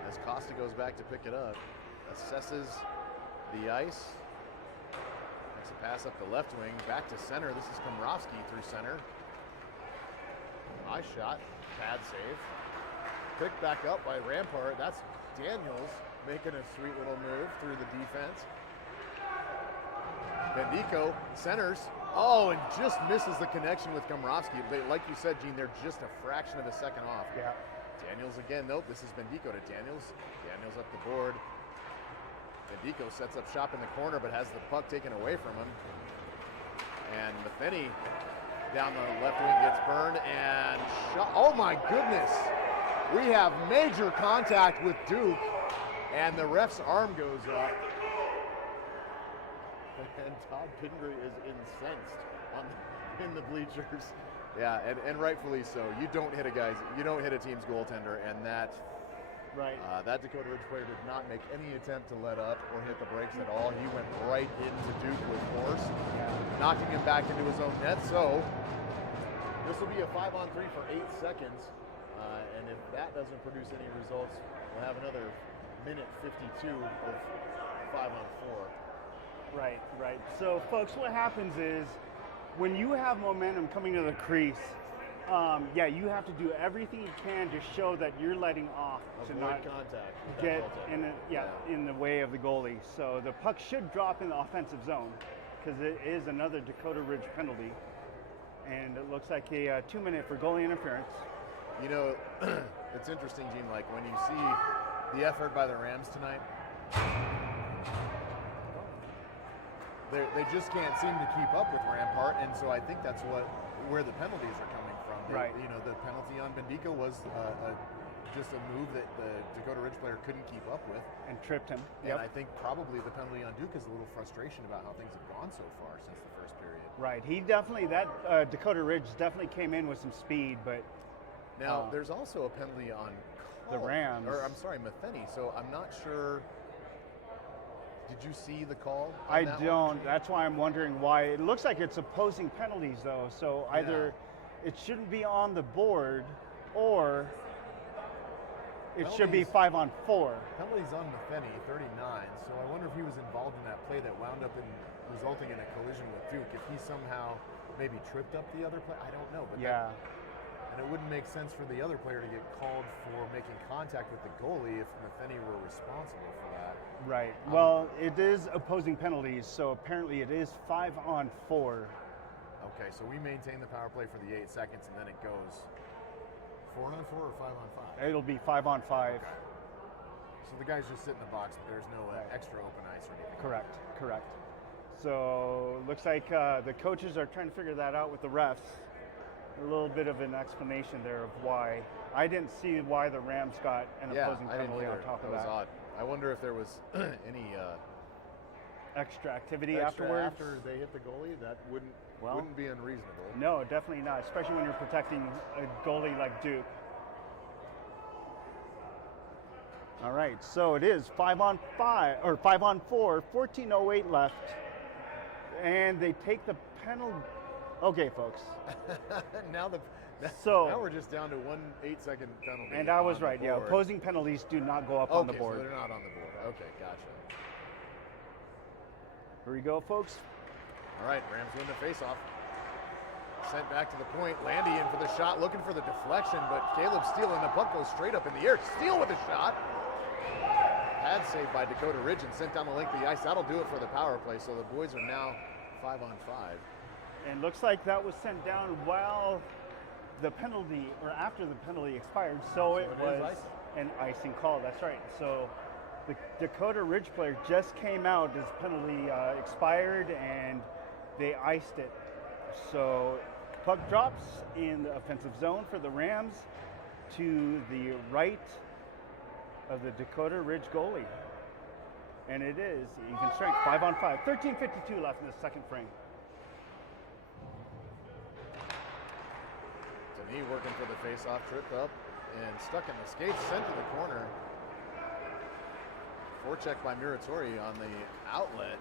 as Costa goes back to pick it up. Assesses the ice. Makes a pass up the left wing. Back to center. This is Komrovsky through center. Nice shot. Pad save. Picked back up by Rampart. That's Daniels making a sweet little move through the defense. Bendico centers. Oh, and just misses the connection with Komrovsky. Like you said, Gene, they're just a fraction of a second off. Yeah. Daniels again. Nope, this is Bendico to Daniels. Daniels up the board. Bendico sets up shop in the corner, but has the puck taken away from him. And Matheny down the left wing gets burned and shot. Oh my goodness! We have major contact with Duke, and the ref's arm goes up. And Todd Pingree is incensed in the bleachers. Yeah, and rightfully so. You don't hit a team's goaltender, and that that Dakota Ridge player did not make any attempt to let up or hit the brakes at all. He went right into Duke with force, knocking him back into his own net. So this will be a 5-on-3 for 8 seconds, and if that doesn't produce any results, we'll have another minute 52 of 5-on-4. Right. So, folks, what happens is when you have momentum coming to the crease, you have to do everything you can to show that you're letting off to not contact. get in the way of the goalie. So the puck should drop in the offensive zone because it is another Dakota Ridge penalty, and it looks like a 2-minute for goalie interference. You know, it's interesting, Gene. Like when you see the effort by the Rams tonight. They just can't seem to keep up with Rampart, and so I think that's where the penalties are coming from. Right. You know, the penalty on Bendico was a just a move that the Dakota Ridge player couldn't keep up with. And tripped him. And I think probably the penalty on Duke is a little frustration about how things have gone so far since the first period. Right. He definitely, Dakota Ridge definitely came in with some speed, but now there's also a penalty on the Rams. Or I'm sorry, Matheny. So I'm not sure. Did you see the call? I don't. That's why I'm wondering why. It looks like it's opposing penalties, though. So either it shouldn't be on the board, or it should be 5-on-4. Penalties on Matheny, 39. So I wonder if he was involved in that play that wound up in resulting in a collision with Duke. If he somehow maybe tripped up the other player, I don't know. But yeah. And it wouldn't make sense for the other player to get called for making contact with the goalie if Matheny were responsible for that. Right. Well, it is opposing penalties, so apparently it is 5-on-4. Okay, so we maintain the power play for the 8 seconds, and then it goes 4-on-4 or 5-on-5? It'll be 5-on-5. Okay. So the guys just sit in the box, but there's no extra open ice or anything. Correct. So looks like the coaches are trying to figure that out with the refs. A little bit of an explanation there of why. I didn't see why the Rams got an opposing penalty on top of that. That was odd. I wonder if there was any extra activity afterwards. After they hit the goalie, that wouldn't be unreasonable. No, definitely not, especially when you're protecting a goalie like Duke. All right, so it is 5-on-5 or 5-on-4, 14:08 left, and they take the penalty. Okay, folks. Now we're just down to 1 8-second penalty. And I was right. Yeah, opposing penalties do not go up on the board. So they're not on the board. Okay, gotcha. Here we go, folks. All right, Rams win the faceoff. Sent back to the point. Landy in for the shot, looking for the deflection, but Caleb Steele and the puck goes straight up in the air. Steele with a shot. Pad saved by Dakota Ridge and sent down the length of the ice. That'll do it for the power play. So the boys are now 5-on-5. And looks like that was sent down while the penalty, or after the penalty expired. So it was an icing call. That's right. So the Dakota Ridge player just came out as penalty expired, and they iced it. So puck drops in the offensive zone for the Rams to the right of the Dakota Ridge goalie. And it is even strength, 5-on-5. 13:52 left in the second frame. Denis working for the face-off, tripped up and stuck in the skates, sent to the corner. Forecheck by Muratori on the outlet.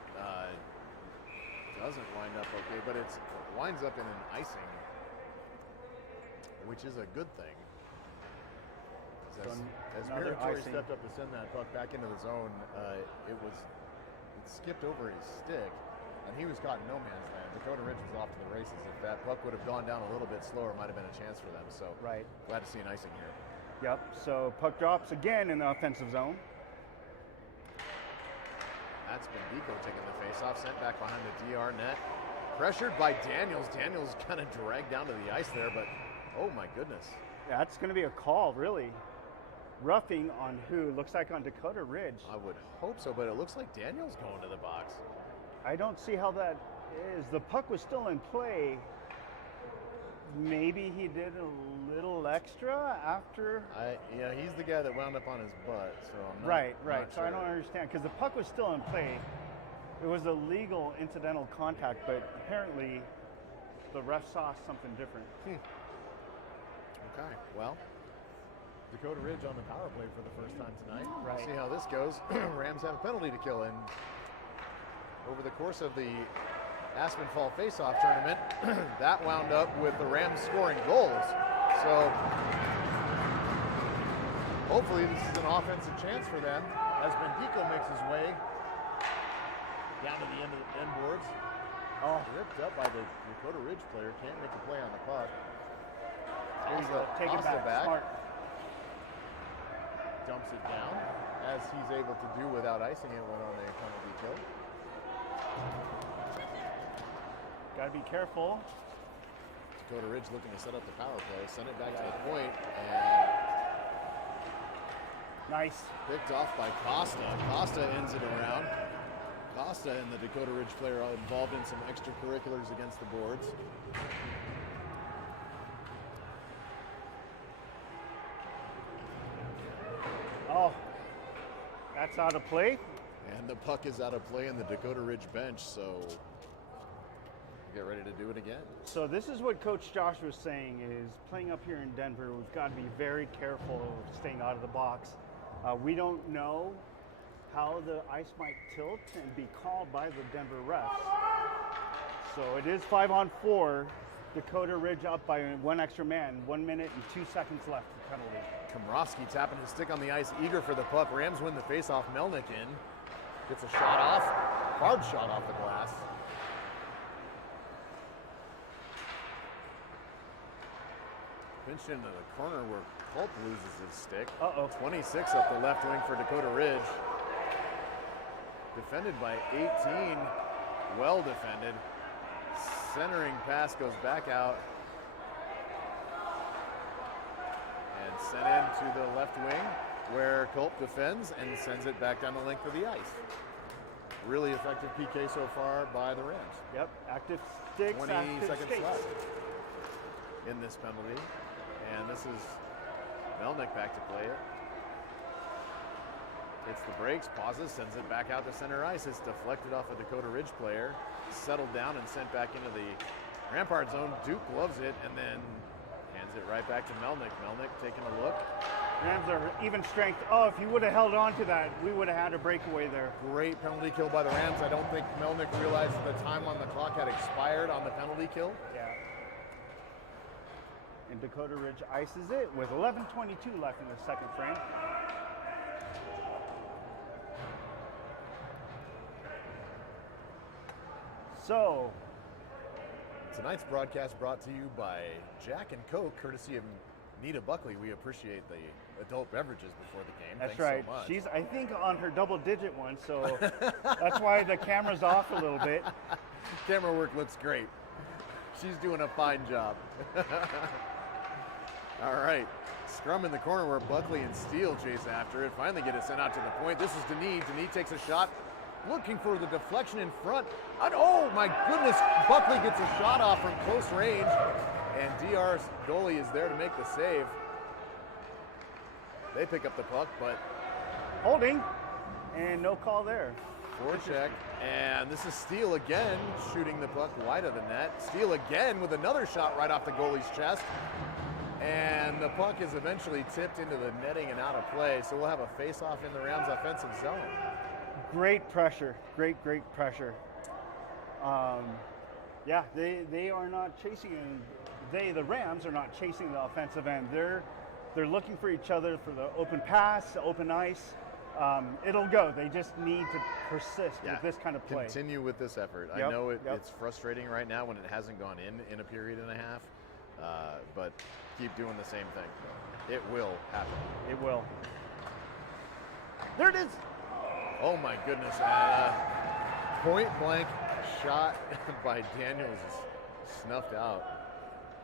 Doesn't wind up okay, but it winds up in an icing, which is a good thing. As Muratori stepped up to send that puck back into the zone, it skipped over his stick, and he was caught in no man's land. Dakota Ridge was off to the races. If that puck would have gone down a little bit slower, it might have been a chance for them. So glad to see an icing here. Yep, so puck drops again in the offensive zone. That's Bendico taking the face-off, sent back behind the DR net. Pressured by Daniels. Daniels kind of dragged down to the ice there, but oh my goodness. Yeah, that's going to be a call, really. Roughing on who? Looks like on Dakota Ridge. I would hope so, but it looks like Daniels going to the box. I don't see how that is. The puck was still in play. Maybe he did a little extra after. Yeah, he's the guy that wound up on his butt, so I'm not Right. Not So sure. I don't understand, because the puck was still in play. It was a legal incidental contact, but apparently the ref saw something different. Okay, well, Dakota Ridge on the power play for the first time tonight. Right. We'll see how this goes. Rams have a penalty to kill, and over the course of the Aspen Fall Face-Off tournament, that wound up with the Rams scoring goals. So hopefully this is an offensive chance for them as Bendico makes his way down to the end of the end boards. Oh, ripped up by the Dakota Ridge player. Can't make a play on the puck. There you go. Take it back. Smart. Dumps it down, as he's able to do without icing it when on a penalty kill. Got to be careful. Dakota Ridge looking to set up the power play. Send it back to the point, and nice. Picked off by Costa. Costa ends it around. Costa and the Dakota Ridge player are involved in some extracurriculars against the boards. Oh, that's out of play. And the puck is out of play in the Dakota Ridge bench, so get ready to do it again. So this is what Coach Josh was saying is playing up here in Denver, we've got to be very careful of staying out of the box. We don't know how the ice might tilt and be called by the Denver refs. So it is 5-on-4. Dakota Ridge up by one extra man, 1 minute and 2 seconds left for penalty. Komrowski tapping his stick on the ice, eager for the puck. Rams win the faceoff. Melnick in. Gets a shot off. Hard shot off the glass. Pinched into the corner where Culp loses his stick. 26 up the left wing for Dakota Ridge. Defended by 18. Well defended. Centering pass goes back out. And sent in to the left wing where Culp defends and sends it back down the length of the ice. Really effective PK so far by the Rams. Yep, active sticks, 20 active seconds skates. left in this penalty. And this is Melnick back to play it. Hits the brakes, pauses, sends it back out to center ice. It's deflected off a Dakota Ridge player, settled down and sent back into the Rampart zone. Duke loves it and then hands it right back to Melnick. Melnick taking a look. Rams are even strength. Oh, if he would have held on to that, we would have had a breakaway there. Great penalty kill by the Rams. I don't think Melnick realized the time on the clock had expired on the penalty kill. Yeah. And Dakota Ridge ices it with 11:22 left in the second frame. So, tonight's broadcast brought to you by Jack and Coke, courtesy of Nita Buckley. We appreciate the adult beverages before the game. that's Thanks right. so much. She's, I think, on her double-digit one, so that's why the camera's off a little bit. Camera work looks great. She's doing a fine job. All right. Scrum in the corner where Buckley and Steele chase after it. Finally get it sent out to the point. This is Denis. Denis takes a shot, looking for the deflection in front. And oh my goodness, Buckley gets a shot off from close range. And DR's goalie is there to make the save. They pick up the puck, but Holding, and no call there. forecheck. And this is Steele again, shooting the puck wide of the net. Steele again with another shot right off the goalie's chest. And the puck is eventually tipped into the netting and out of play. So we'll have a face-off in the Rams' offensive zone. Great pressure, great pressure. Yeah, they are not chasing, the Rams are not chasing the offensive end. They're looking for each other for the open pass, the open ice. It'll go. They just need to persist with this kind of play. Continue with this effort. I Yep, know yep. it's frustrating right now when it hasn't gone in a period and a half, but keep doing the same thing. It will happen. It will. There it is. Oh my goodness. Point blank shot by Daniels is snuffed out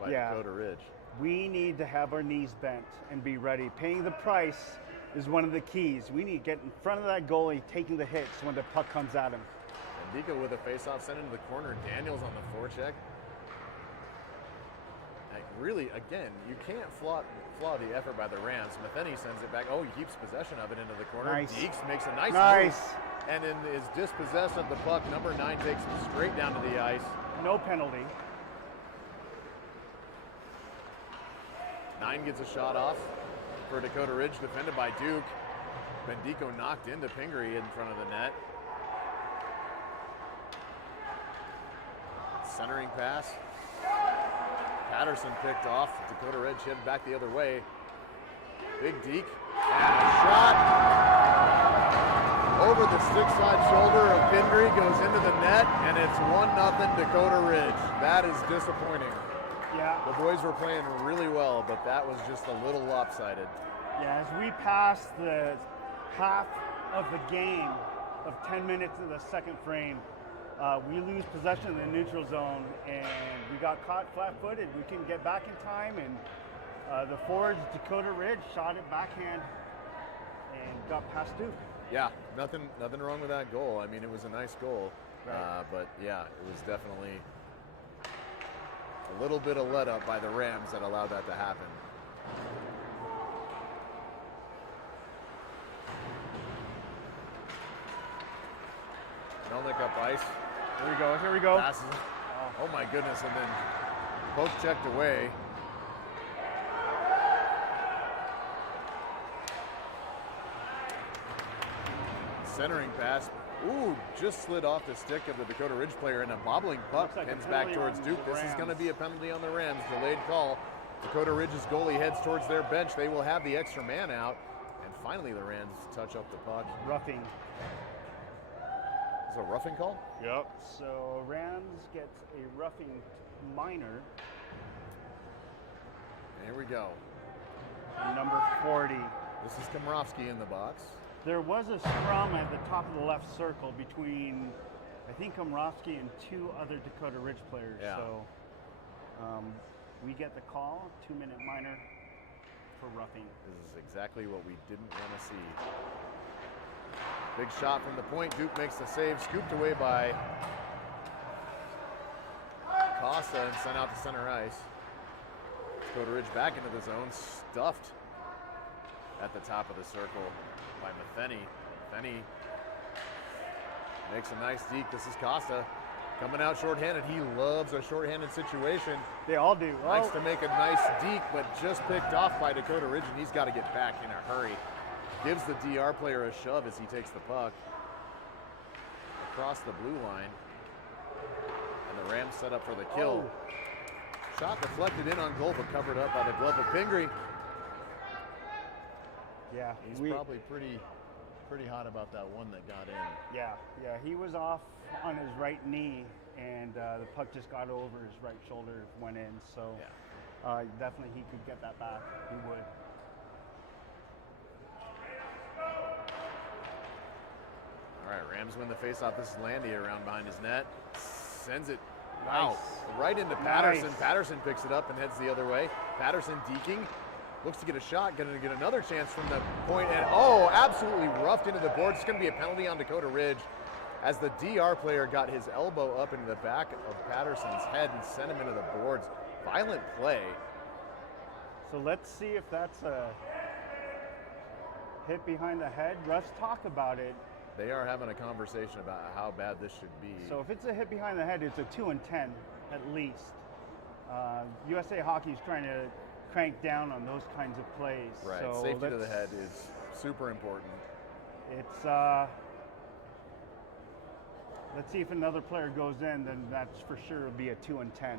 by Dakota Ridge. We need to have our knees bent and be ready. Paying the price is one of the keys. We need to get in front of that goalie, taking the hits when the puck comes at him. And Dika with a face-off sent into the corner. Daniels on the forecheck. Like really, again, you can't flaw the effort by the Rams. Matheny sends it back. Oh, he keeps possession of it into the corner. Nice. Deeks makes a nice move. And in his dispossessed of the puck, number 9 takes him straight down to the ice. No penalty. 9 gets a shot off for Dakota Ridge, defended by Duke. Bendico knocked into Pingree in front of the net. Centering pass. Patterson picked off. Dakota Ridge headed back the other way. Big Deke. And a shot over the stick side shoulder of Pingree goes into the net, and it's 1-0 Dakota Ridge. That is disappointing. Yeah. The boys were playing really well, but that was just a little lopsided. Yeah, as we pass the half of the game of 10 minutes in the second frame, we lose possession in the neutral zone, and we got caught flat-footed. We couldn't get back in time, and the forwards, Dakota Ridge, shot it backhand and got past Duke. Yeah, nothing wrong with that goal. I mean, it was a nice goal, Right. but yeah, it was definitely a little bit of let up by the Rams that allowed that to happen. Melnick up ice. Here we go. Here we go. Passes. Oh my goodness, and then poke checked away. Centering pass. Ooh, just slid off the stick of the Dakota Ridge player, and a bobbling puck like a comes back penalty towards on Duke. the This is going to Rams. be a penalty on the Rams. Delayed call. Dakota Ridge's goalie heads towards their bench. They will have the extra man out, and finally the Rams touch up the puck. Roughing. Is it a roughing call? Yep. So Rams gets a roughing minor. Here we go. Number 40. This is Komrovsky in the box. There was a scrum at the top of the left circle between, I think, Komrovsky and two other Dakota Ridge players. Yeah. So we get the call, 2-minute minor for roughing. This is exactly what we didn't want to see. Big shot from the point. Duke makes the save, scooped away by Costa and sent out to center ice. Dakota Ridge back into the zone, stuffed at the top of the circle by Matheny. Matheny makes a nice deke. This is Costa coming out shorthanded. He loves a shorthanded situation. They all do. Likes to make a nice deke, but just picked off by Dakota Ridge, and he's got to get back in a hurry. Gives the DR player a shove as he takes the puck across the blue line. And the Rams set up for the kill. Shot deflected in on goal, but covered up by the glove of Pingree. Yeah. He's probably pretty hot about that one that got in. Yeah. He was off on his right knee, and the puck just got over his right shoulder, went in. So definitely he could get that back. He would. All right, Rams win the faceoff. This is Landy around behind his net. Sends it Nice. out right into Patterson. Nice. Patterson picks it up and heads the other way. Patterson deking. Looks to get a shot, going to get another chance from the point, and absolutely roughed into the boards. It's going to be a penalty on Dakota Ridge as the DR player got his elbow up into the back of Patterson's head and sent him into the boards. Violent play. So let's see if that's a hit behind the head. Refs talk about it. They are having a conversation about how bad this should be. So if it's a hit behind the head, it's a 2 and 10 at least. USA Hockey is trying to crank down on those kinds of plays. Right, So safety to the head is super important. It's let's see if another player goes in, then that's for sure will be a 2 and 10.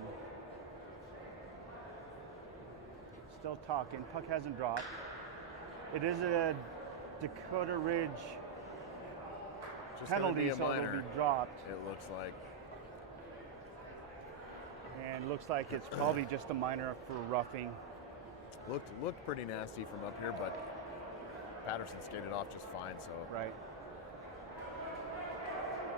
Still talking. Puck hasn't dropped. It is a Dakota Ridge Just gonna penalty, be a so minor, it'll be dropped. it looks like. And looks like it's probably just a minor for roughing. Looked pretty nasty from up here, but Patterson skated off just fine, so Right.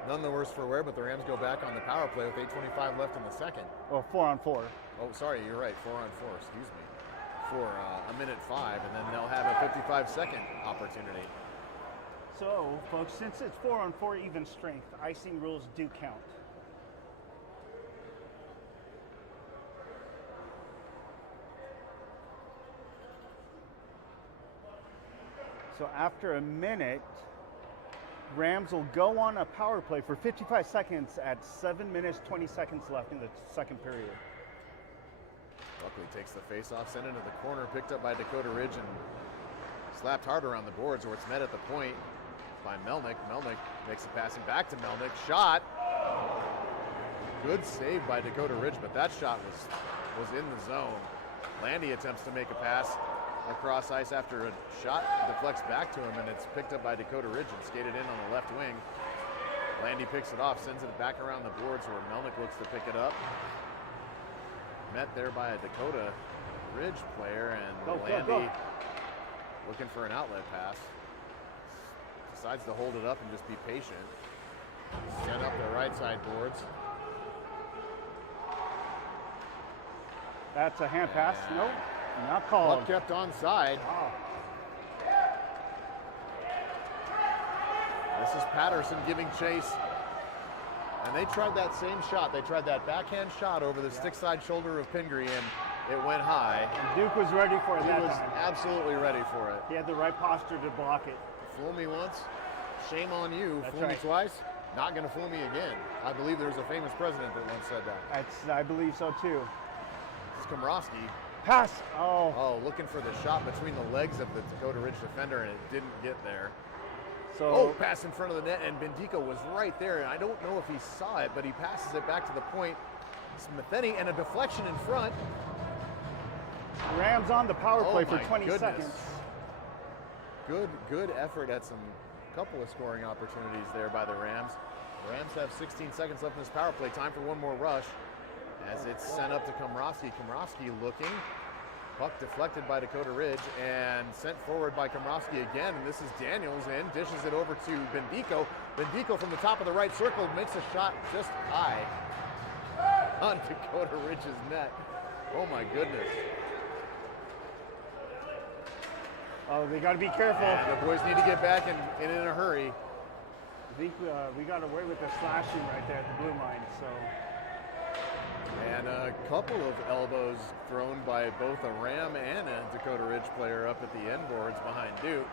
none the worse for wear, but the Rams go back on the power play with 8:25 left in the second. Oh, 4 on 4. Oh, sorry, you're right, 4 on 4, excuse me, for a minute 5, and then they'll have a 55-second opportunity. So, folks, since it's 4 on 4 even strength, icing rules do count. So after a minute, Rams will go on a power play for 55 seconds at 7 minutes, 20 seconds left in the second period. Buckley takes the face-off, sent into the corner, picked up by Dakota Ridge, and slapped hard around the boards, where it's met at the point by Melnick. Melnick makes a passing back to Melnick. Shot. Good save by Dakota Ridge, but that shot was in the zone. Landy attempts to make a pass across ice after a shot deflects back to him, and it's picked up by Dakota Ridge and skated in on the left wing. Landy picks it off, sends it back around the boards where Melnick looks to pick it up. Met there by a Dakota Ridge player, and Landy looking for an outlet pass. Decides to hold it up and just be patient. Sent up the right side boards. That's a hand pass. Nope, not called. Puck kept onside. Oh. This is Patterson giving chase. And they tried that same shot. They tried that backhand shot over the stick side shoulder of Pingree, and it went high. And Duke was ready for it He that was time. absolutely ready for it. He had the right posture to block it. Fool me once, shame on you. That's Fool me right. twice, Not going to fool me again. I believe there's a famous president that once said that. I believe so too. It's Komrowski. Pass. Oh. Oh, looking for the shot between the legs of the Dakota Ridge defender, and it didn't get there. So. Oh, pass in front of the net, and Bendico was right there. And I don't know if he saw it, but he passes it back to the point. Smitheni, and a deflection in front. Rams on the power play for my 20 goodness. seconds. Good effort at some couple of scoring opportunities there by the Rams. The Rams have 16 seconds left in this power play. Time for one more rush as it's sent up to Komrowski. Komrowski looking. Puck deflected by Dakota Ridge and sent forward by Komrowski again. And this is Daniels in, dishes it over to Bendico. Bendico from the top of the right circle makes a shot just high on Dakota Ridge's net. Oh my goodness. Oh, they got to be careful. And the boys need to get back in a hurry. I think we got away with the slashing right there at the blue line. So. And a couple of elbows thrown by both a Ram and a Dakota Ridge player up at the end boards behind Duke.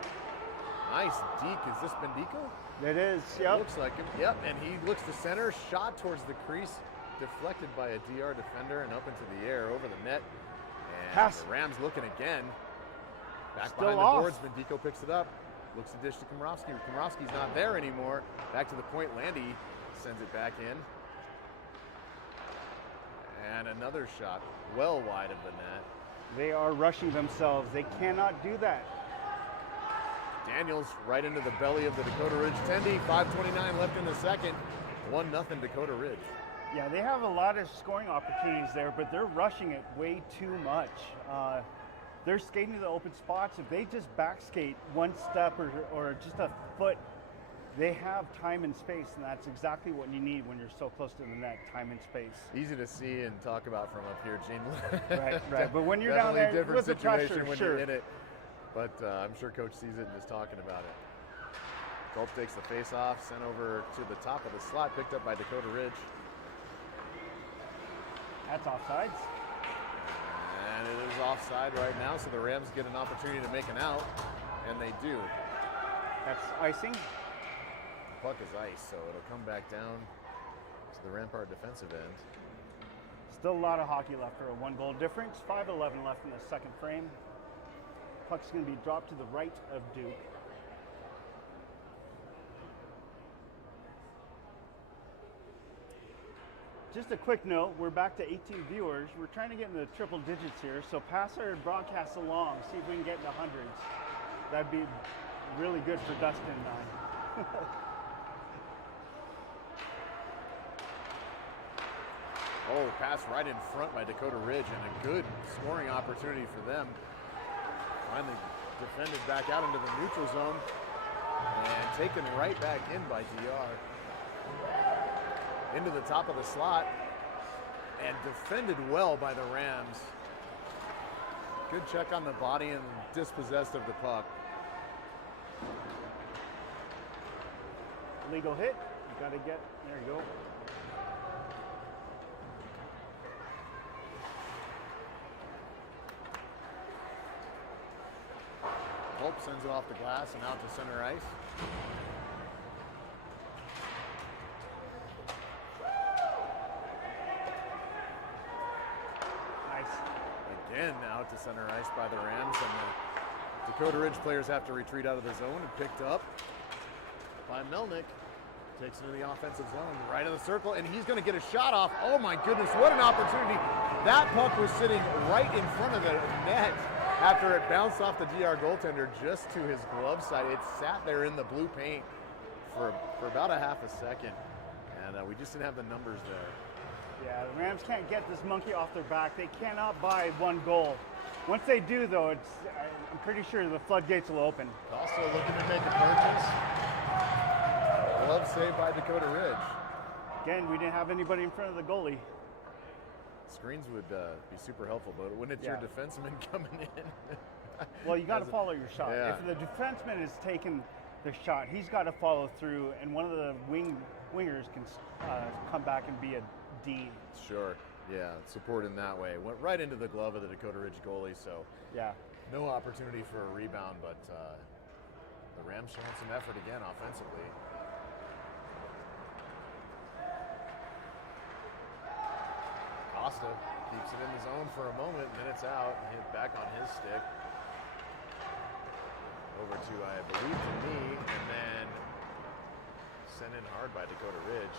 Nice deke. Is this Bendico? It is. Yep. Looks like him. Yep. And he looks to center. Shot towards the crease. Deflected by a DR defender and up into the air over the net. And Pass. the Rams looking again. Back Still behind off. the boards. Bendico picks it up. Looks to dish to Komrowski. Komrowski's not there anymore. Back to the point. Landy sends it back in. And another shot well wide of the net. They are rushing themselves. They cannot do that. Daniels right into the belly of the Dakota Ridge tendy. 5:29 left in the second. 1-0 Dakota Ridge. Yeah, they have a lot of scoring opportunities there, but they're rushing it way too much. They're skating to the open spots. If they just back skate one step or just a foot, they have time and space, and that's exactly what you need when you're so close to the net, time and space. Easy to see and talk about from up here, Gene. Right. But when you're down there different with the situation pressure, when sure. you're in it. But I'm sure Coach sees it and is talking about it. Culp takes the face-off, sent over to the top of the slot, picked up by Dakota Ridge. That's offsides. And it is offside right now, so the Rams get an opportunity to make an out, and they do. That's icing. The puck is ice, so it'll come back down to the Rampart defensive end. Still a lot of hockey left for a 1-goal difference. 5:11 left in the second frame. Puck's going to be dropped to the right of Duke. Just a quick note, we're back to 18 viewers. We're trying to get in the triple digits here, so pass our broadcast along, see if we can get in the hundreds. That'd be really good for Dustin and I. Oh, pass right in front by Dakota Ridge, and a good scoring opportunity for them. Finally defended back out into the neutral zone and taken right back in by DR. Into the top of the slot and defended well by the Rams. Good check on the body and dispossessed of the puck. Legal hit. You got to get, there you go. Hope sends it off the glass and out to center ice. Again out to center ice by the Rams, and the Dakota Ridge players have to retreat out of the zone, and picked up by Melnick. Takes it to the offensive zone, right in the circle, and he's going to get a shot off. Oh my goodness, what an opportunity. That puck was sitting right in front of the net after it bounced off the DR goaltender just to his glove side. It sat there in the blue paint for about a half a second, and we just didn't have the numbers there. Yeah, the Rams can't get this monkey off their back. They cannot buy 1 goal. Once they do, though, I'm pretty sure the floodgates will open. Also looking to make a purchase. Glove save by Dakota Ridge. Again, we didn't have anybody in front of the goalie. Screens would be super helpful, but when it's your defenseman coming in. Well, you got to follow your shot. Yeah. If the defenseman is taking the shot, he's got to follow through, and one of the wingers can come back and be a D. Sure, yeah, support in that way. Went right into the glove of the Dakota Ridge goalie, so yeah, no opportunity for a rebound, but the Rams showing some effort again offensively. Costa keeps it in the zone for a moment, and then it's out, and hit back on his stick. Over to, I believe, to me, and then sent in hard by Dakota Ridge.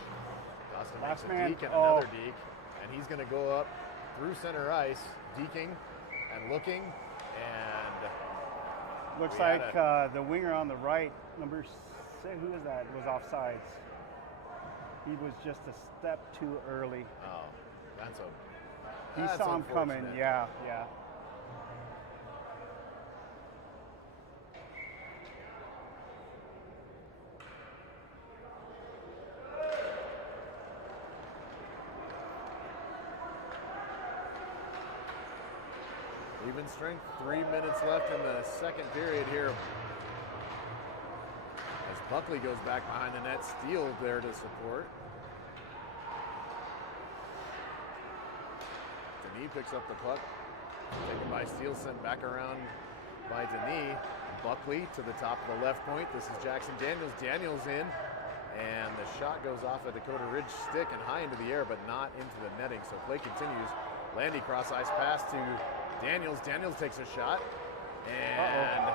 Costa makes Last a man. deke and Oh. another deke, and he's going to go up through center ice, deking and looking, and Looks we had like the winger on the right, number 6, who is that, was offsides. He was just a step too early. oh, that's He that's saw him coming. unfortunate. Yeah, yeah. Even strength, 3 minutes left in the second period here. As Buckley goes back behind the net, Steele there to support. Denis picks up the puck, taken by Steele, sent back around by Denis. Buckley to the top of the left point. This is Jackson Daniels. Daniels in, and the shot goes off a Dakota Ridge stick and high into the air, but not into the netting. So play continues. Landy cross ice pass to Daniels. Daniels takes a shot, and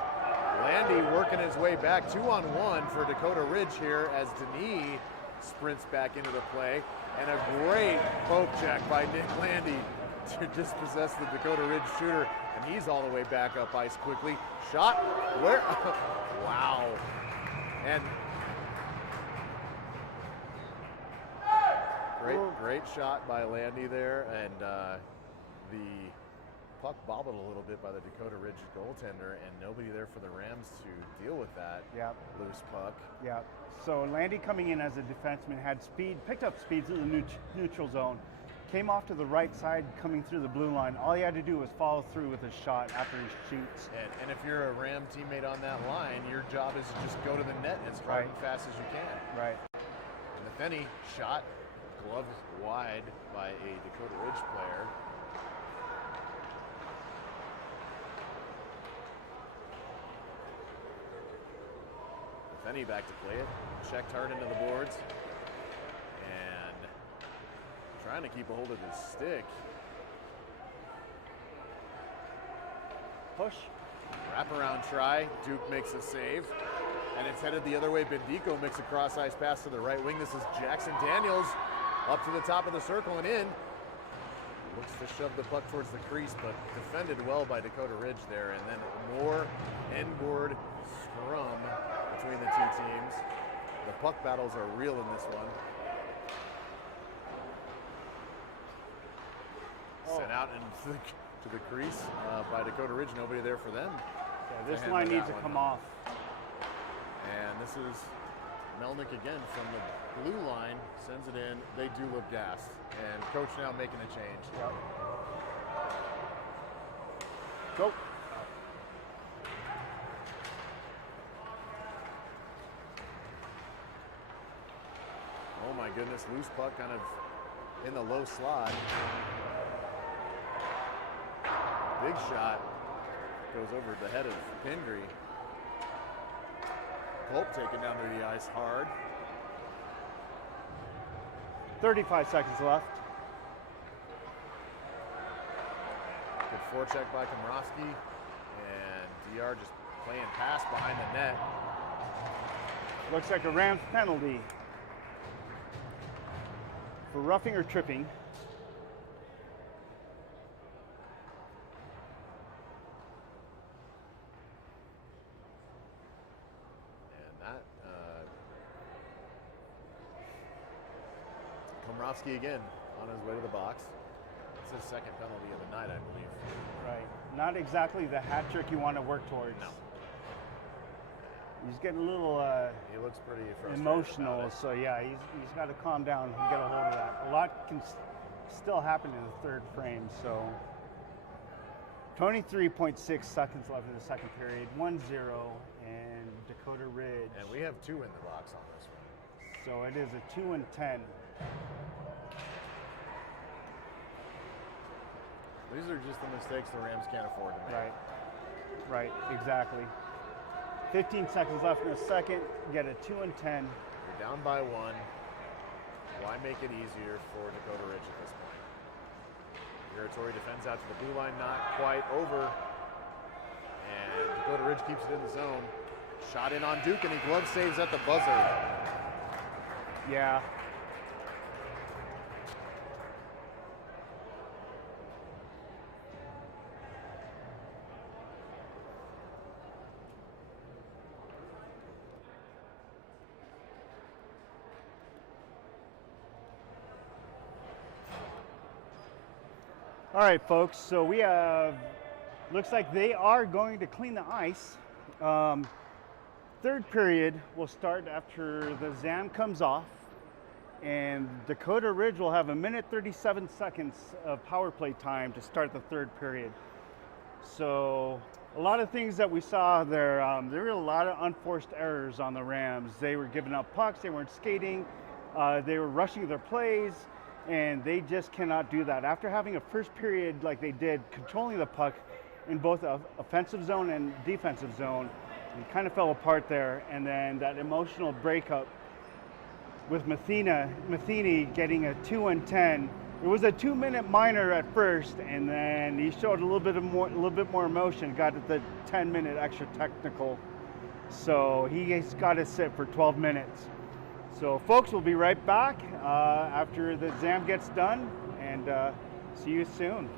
Landy working his way back 2-on-1 for Dakota Ridge here as Denis sprints back into the play, and a great poke check by Nick Landy to dispossess the Dakota Ridge shooter, and he's all the way back up ice quickly. Shot, where? Wow. And great shot by Landy there, and the puck bobbled a little bit by the Dakota Ridge goaltender, and nobody there for the Rams to deal with that loose puck. Yeah. So Landy coming in as a defenseman had speed, picked up speed through the neutral zone, came off to the right side coming through the blue line. All he had to do was follow through with his shot after he shoots. And if you're a Ram teammate on that line, your job is to just go to the net as hard and fast as you can. Right. And the Fenny shot, glove wide by a Dakota Ridge player. Fenny back to play it, checked hard into the boards, and trying to keep a hold of his stick. Push. Wraparound try, Duke makes a save, and it's headed the other way. Bendico makes a cross ice pass to the right wing. This is Jackson Daniels up to the top of the circle and in. Looks to shove the puck towards the crease, but defended well by Dakota Ridge there, and then more end-board scrum between the two teams. The puck battles are real in this one. Sent out into to the crease by Dakota Ridge. Nobody there for them. Yeah, this line needs to come off. And this is Melnick again from the blue line, sends it in. They do look gassed. And coach now making a change. Yep. Go. Oh my goodness, loose puck kind of in the low slot. Big shot goes over the head of Pingree. Culp taken down to the ice hard. 35 seconds left. Good forecheck by Komrovsky, and DR just playing pass behind the net. Looks like a Rams penalty for roughing or tripping. And that, Komrovsky again on his way to the box. It's his second penalty of the night, I believe. Right. Not exactly the hat trick you want to work towards. No. He's getting a little He looks pretty frustrated emotional, about it. so yeah, he's got to calm down and get a hold of that. A lot can still happen in the third frame, so 23.6 seconds left in the second period, 1-0, and Dakota Ridge. And we have two in the box on this one. So it is a 2 and 10. These are just the mistakes the Rams can't afford to make. Right, exactly. 15 seconds left in the second, get a 2 and 10. You're down by one. Why make it easier for Dakota Ridge at this point? Muratori defends out to the blue line, not quite over. And Dakota Ridge keeps it in the zone. Shot in on Duke, and he glove saves at the buzzer. Yeah. All right, folks, so we have, looks like they are going to clean the ice. Third period will start after the ZAM comes off, and Dakota Ridge will have 1 minute 37 seconds of power play time to start the third period. So a lot of things that we saw there, there were a lot of unforced errors on the Rams. They were giving up pucks, they weren't skating, they were rushing their plays, and they just cannot do that. After having a first period like they did, controlling the puck in both offensive zone and defensive zone, it kind of fell apart there. And then that emotional breakup with Matheny getting a 2-10. It was a 2-minute minor at first, and then he showed a little bit more emotion, got at the 10-minute extra technical. So he's got to sit for 12 minutes. So folks, we'll be right back after the ZAM gets done, and see you soon.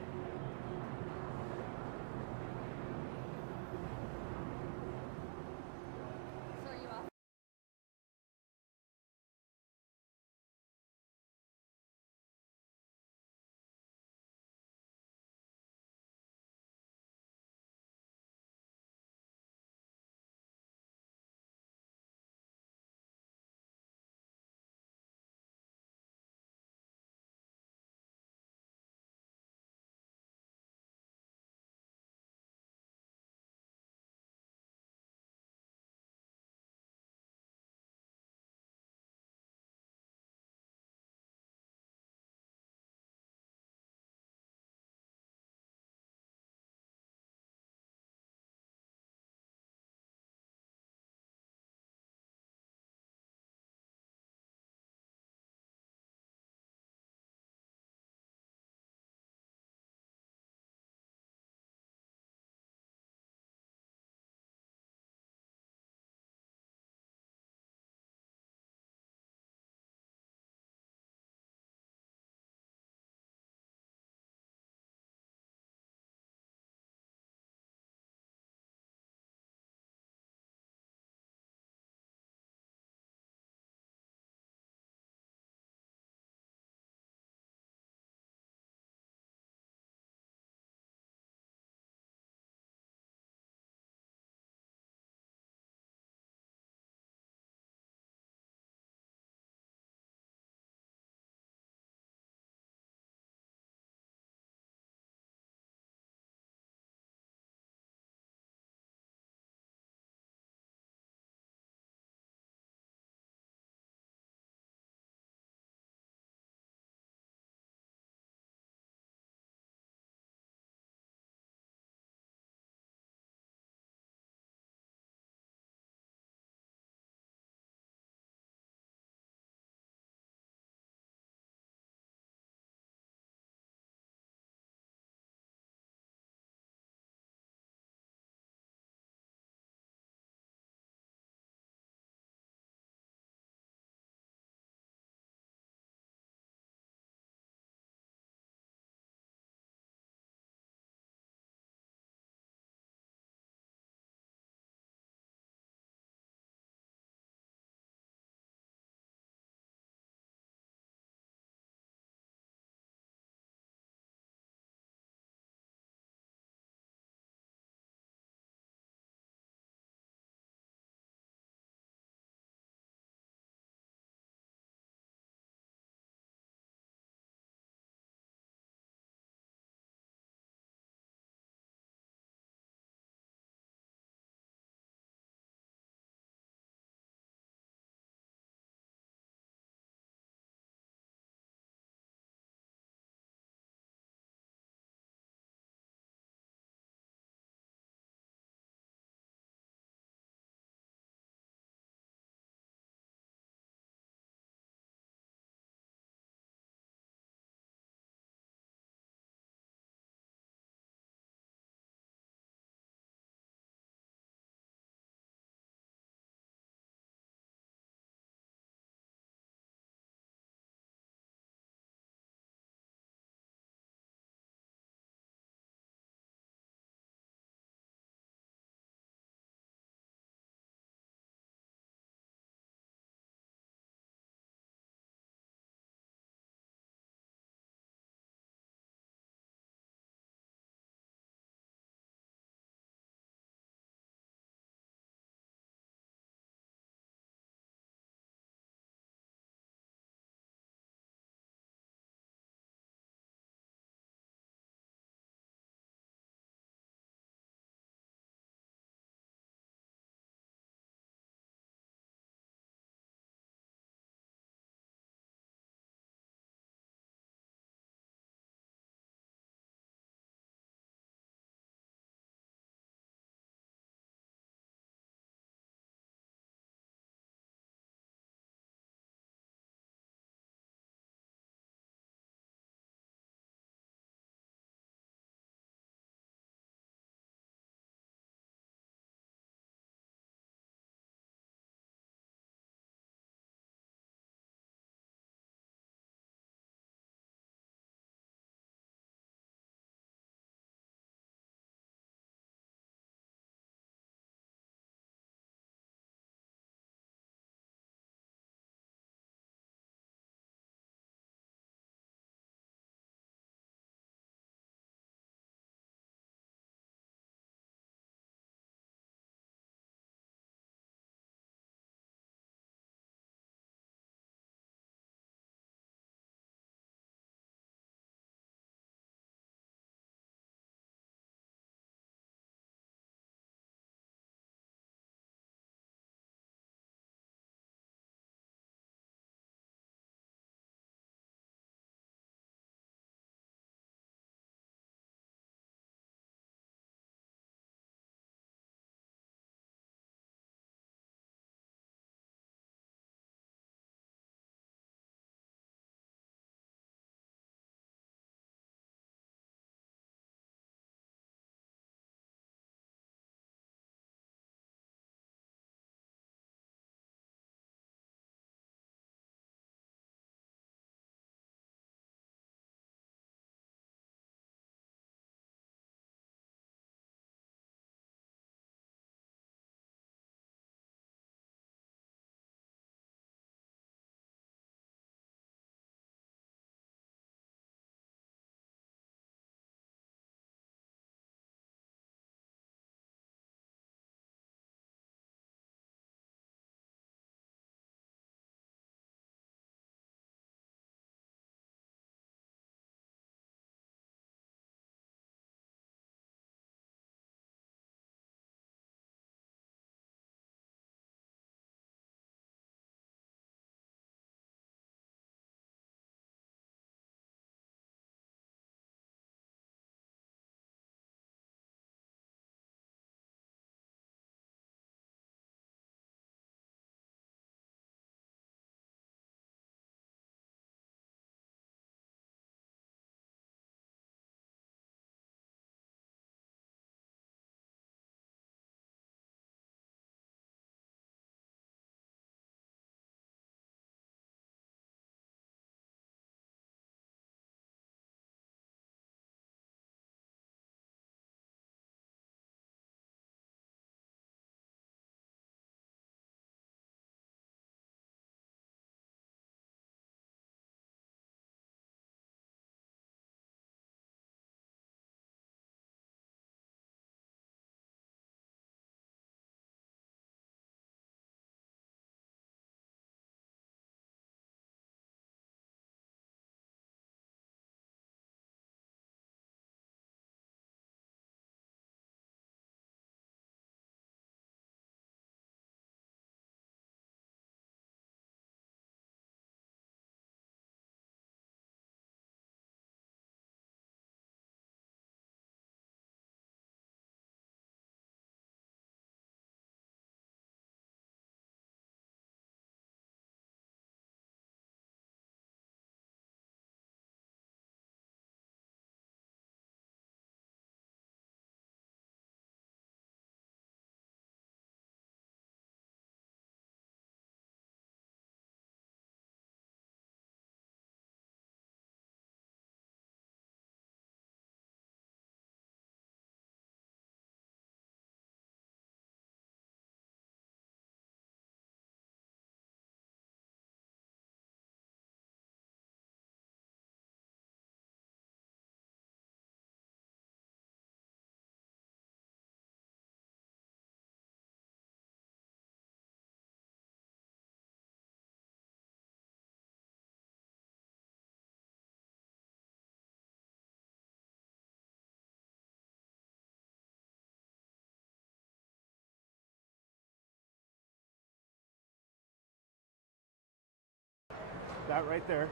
That right there.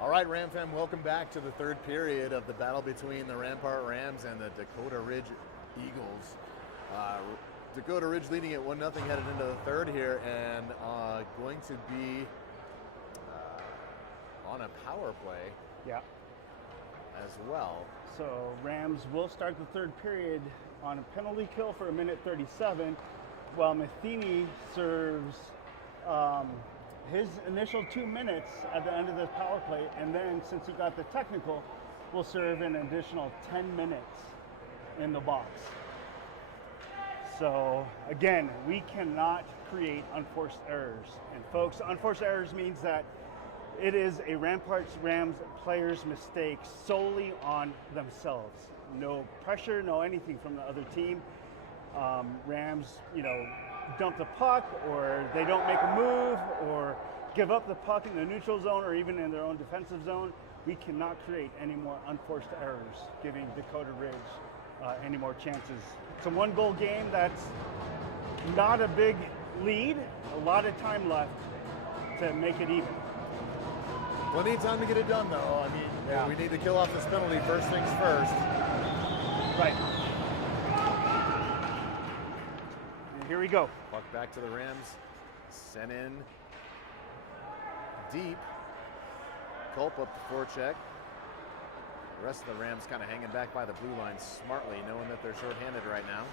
All right, Ram fam, welcome back to the third period of the battle between the Rampart Rams and the Dakota Ridge Eagles. Dakota Ridge leading at 1-0 headed into the third here, and going to be on a power play Yeah. as well. So Rams will start the third period on a penalty kill for 1:37, while Matheny serves his initial 2 minutes at the end of the power play, and then since he got the technical, will serve an additional 10 minutes in the box. So again, we cannot create unforced errors. And folks, unforced errors means that it is a Ramparts Rams player's mistake solely on themselves. No pressure, no anything from the other team. Rams, dump the puck, or they don't make a move, or give up the puck in the neutral zone, or even in their own defensive zone. We cannot create any more unforced errors, giving Dakota Ridge any more chances. It's a 1-goal game. That's not a big lead. A lot of time left to make it even. Plenty of time to get it done, though. I mean, we need to kill off this penalty first things first. Right. And here we go. Puck back to the Rams. Sent in deep. Culp up to forecheck. The rest of the Rams kind of hanging back by the blue line smartly, knowing that they're shorthanded right now.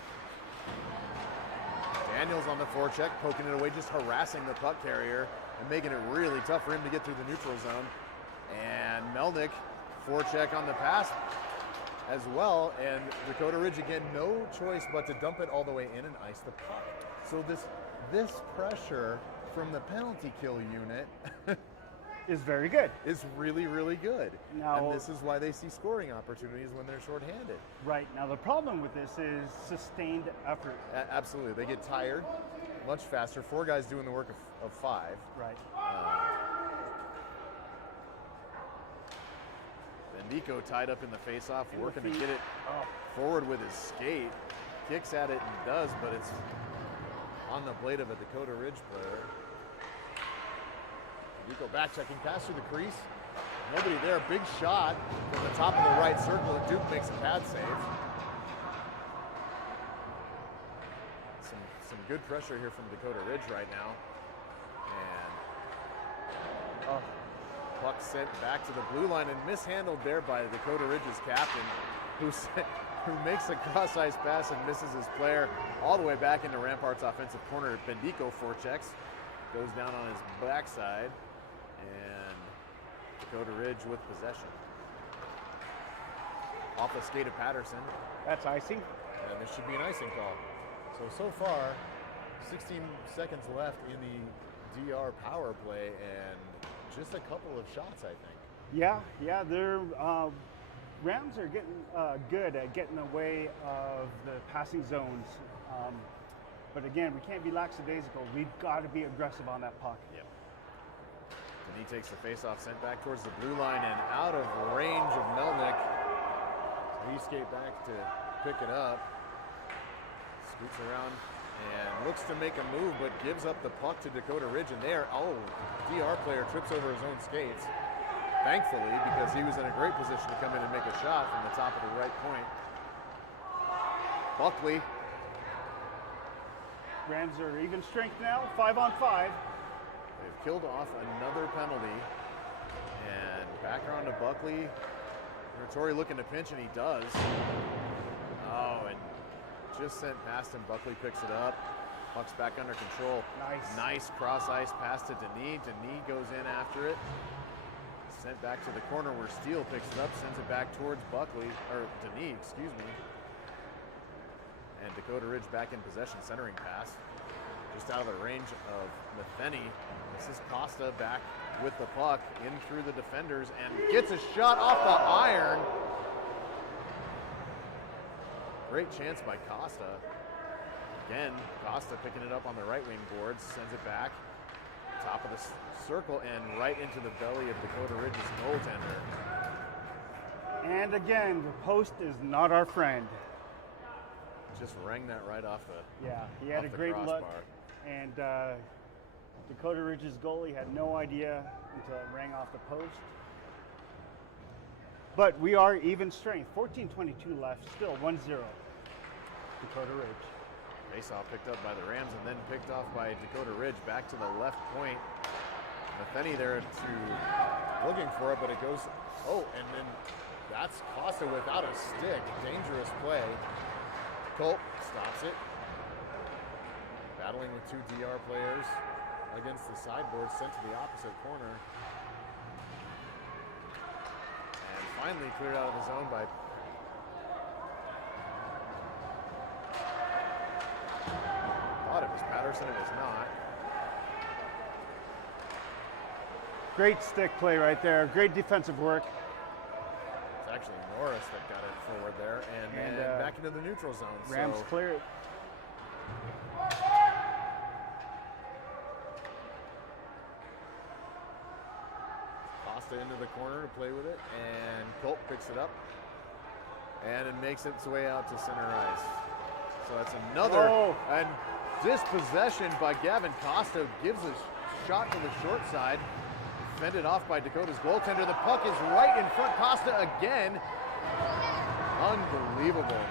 Daniels on the forecheck, poking it away, just harassing the puck carrier and making it really tough for him to get through the neutral zone. And Melnick, forecheck on the pass as well. And Dakota Ridge, again, no choice but to dump it all the way in and ice the puck. So this pressure from the penalty kill unit Is very good. is really, really good. Now- And this is why they see scoring opportunities when they're shorthanded. Right. Now the problem with this is sustained effort. Absolutely. They get tired much faster. 4 guys doing the work of 5. Right. Bendico tied up in the face-off, In the working to feet. get it Oh, forward with his skate. Kicks at it and does, but it's on the blade of a Dakota Ridge player. Bendico back checking pass through the crease. Nobody there. Big shot from the top of the right circle, and Duke makes a pad save. Some good pressure here from Dakota Ridge right now. And puck sent back to the blue line and mishandled there by Dakota Ridge's captain, who makes a cross-ice pass and misses his player all the way back into Rampart's offensive corner. Bendico forechecks, goes down on his backside, and Dakota Ridge with possession. Off the skate of Patterson, that's icing. and this should be an icing call. So far, 16 seconds left in the DR power play, and just a couple of shots, I think. Yeah. They're Rams are getting good at getting away of the passing zones. But again, we can't be lackadaisical. We've got to be aggressive on that puck. Yep. And he takes the face-off, sent back towards the blue line and out of range of Melnick. So he skate back to pick it up. Scoots around and looks to make a move, but gives up the puck to Dakota Ridge. And there, DR player trips over his own skates. Thankfully, because he was in a great position to come in and make a shot from the top of the right point. Buckley. Rams are even strength now, 5-on-5. They've killed off another penalty. And back around to Buckley. Torrey looking to pinch, and he does. Oh, and just sent past him. Buckley picks it up. Puck's back under control. Nice cross-ice pass to Denis. Denis goes in after it. Sent back to the corner where Steele picks it up, sends it back towards Buckley, or Denis, excuse me. And Dakota Ridge back in possession, centering pass. Just out of the range of Matheny. This is Costa back with the puck in through the defenders and gets a shot off the iron. Great chance by Costa. Again, Costa picking it up on the right wing boards, sends it back. Top of the circle and right into the belly of Dakota Ridge's goaltender. And again, the post is not our friend. Just rang that right off the Yeah, he had off a the great look, crossbar. and Dakota Ridge's goalie had no idea until it rang off the post. But we are even strength. 14:22 left, still 1-0. Dakota Ridge. Faceoff picked up by the Rams and then picked off by Dakota Ridge back to the left point. Matheny there looking for it, but it goes, and then that's Costa without a stick. Dangerous play. Culp stops it. Battling with two DR players against the sideboard, sent to the opposite corner. And finally cleared out of the zone by thought it was Patterson, it was not. Great stick play right there. Great defensive work. It's actually Norris that got it forward there and then back into the neutral zone. Rams clear it. Costa into the corner to play with it, and Culp picks it up and it makes its way out to center ice. So that's another and dispossession by Gavin Costa gives a shot to the short side. Fended off by Dakota's goaltender. The puck is right in front. Costa again. Unbelievable.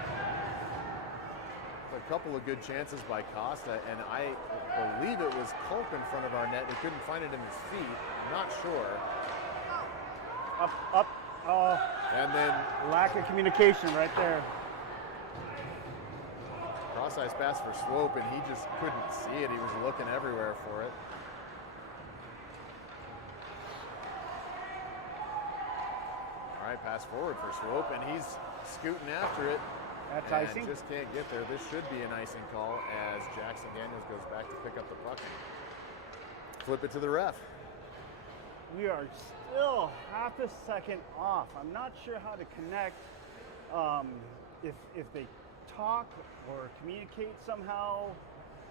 A couple of good chances by Costa, and I believe it was Culp in front of our net. He couldn't find it in his feet. I'm not sure. Up. And then Lack of communication right there. cross-ice pass for Swope, and he just couldn't see it. He was looking everywhere for it. All right, pass forward for Swope, and he's scooting after it. That's and icing. Just can't get there. This should be an icing call as Jackson Daniels goes back to pick up the puck and flip it to the ref. We are still half a second off. I'm not sure how to connect. If they talk or communicate somehow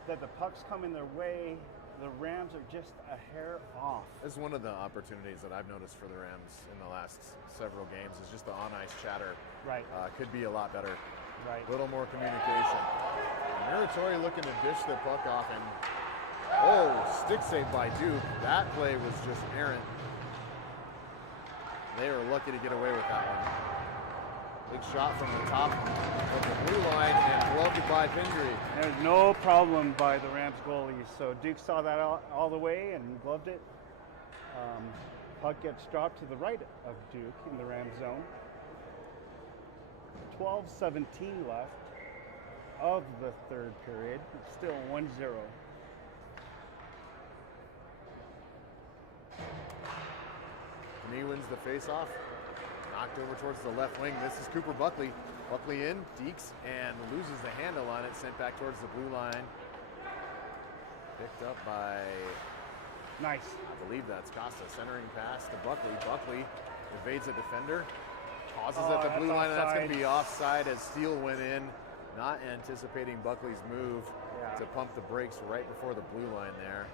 that the pucks come in their way, the Rams are just a hair off. This is one of the opportunities that I've noticed for the Rams in the last several games is just the on-ice chatter. Right. Could be a lot better. Right. A little more communication. Muratori looking to dish the puck off, and stick save by Duke. That play was just errant. They were lucky to get away with that one. Big shot from the top of the blue line and gloved by Pindry. There's no problem by the Rams goalies. So Duke saw that all the way and gloved it. Puck gets dropped to the right of Duke in the Rams zone. 12:17 left of the third period. It's still 1-0. Knee wins the faceoff. Knocked over towards the left wing. This is Cooper Buckley. Buckley in, Deeks, and loses the handle on it. Sent back towards the blue line. Picked up by, Nice. I believe that's Costa. Centering pass to Buckley. Buckley evades a defender. Pauses at the blue line, and that's going to be offside as Steele went in. Not anticipating Buckley's move to pump the brakes right before the blue line there.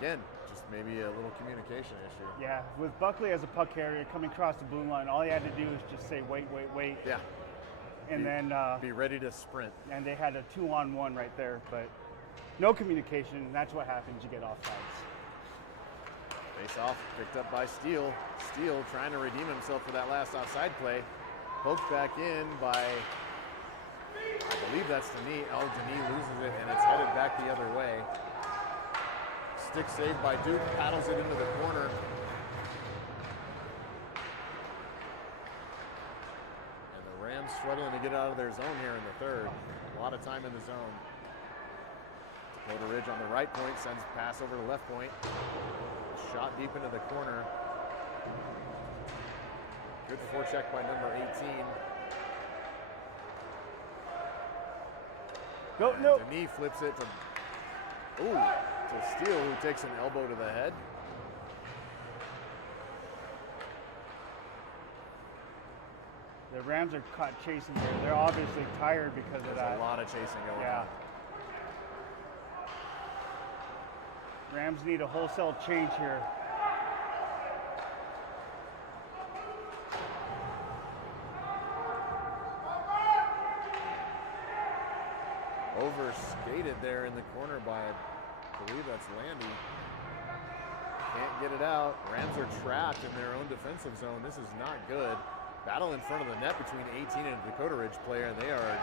Again, just maybe a little communication issue. Yeah, with Buckley as a puck carrier coming across the blue line, all he had to do was just say, wait. Yeah. And then be ready to sprint. and they had a 2-on-1 right there, but no communication, and that's what happens. You get offsides. Face off, picked up by Steele. Steele trying to redeem himself for that last offside play. Poked back in by, I believe that's Denis. Denis loses it, and it's headed back the other way. Stick saved by Duke, paddles it into the corner. And the Rams struggling to get out of their zone here in the third. A lot of time in the zone. Dakota Ridge on the right point, sends a pass over to left point. Shot deep into the corner. Good forecheck by number 18. No. Denis flips it to Steele, who takes an elbow to the head. The Rams are caught chasing there. They're obviously tired because of There's that. a lot of chasing going on. Rams need a wholesale change here. Overskated there in the corner by, I believe that's Landy. Can't get it out. Rams are trapped in their own defensive zone. This is not good. Battle in front of the net between 18 and a Dakota Ridge player, and they are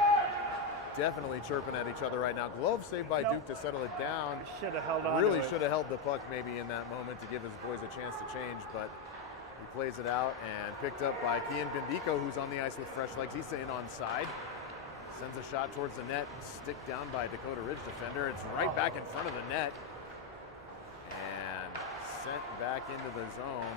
definitely chirping at each other right now. Glove saved by Duke to settle it down. Should have held on. Really should have held the puck maybe in that moment to give his boys a chance to change, but he plays it out and picked up by Kian Bendico, who's on the ice with fresh legs. He's in onside. Sends a shot towards the net, stick down by Dakota Ridge defender. It's right back in front of the net and sent back into the zone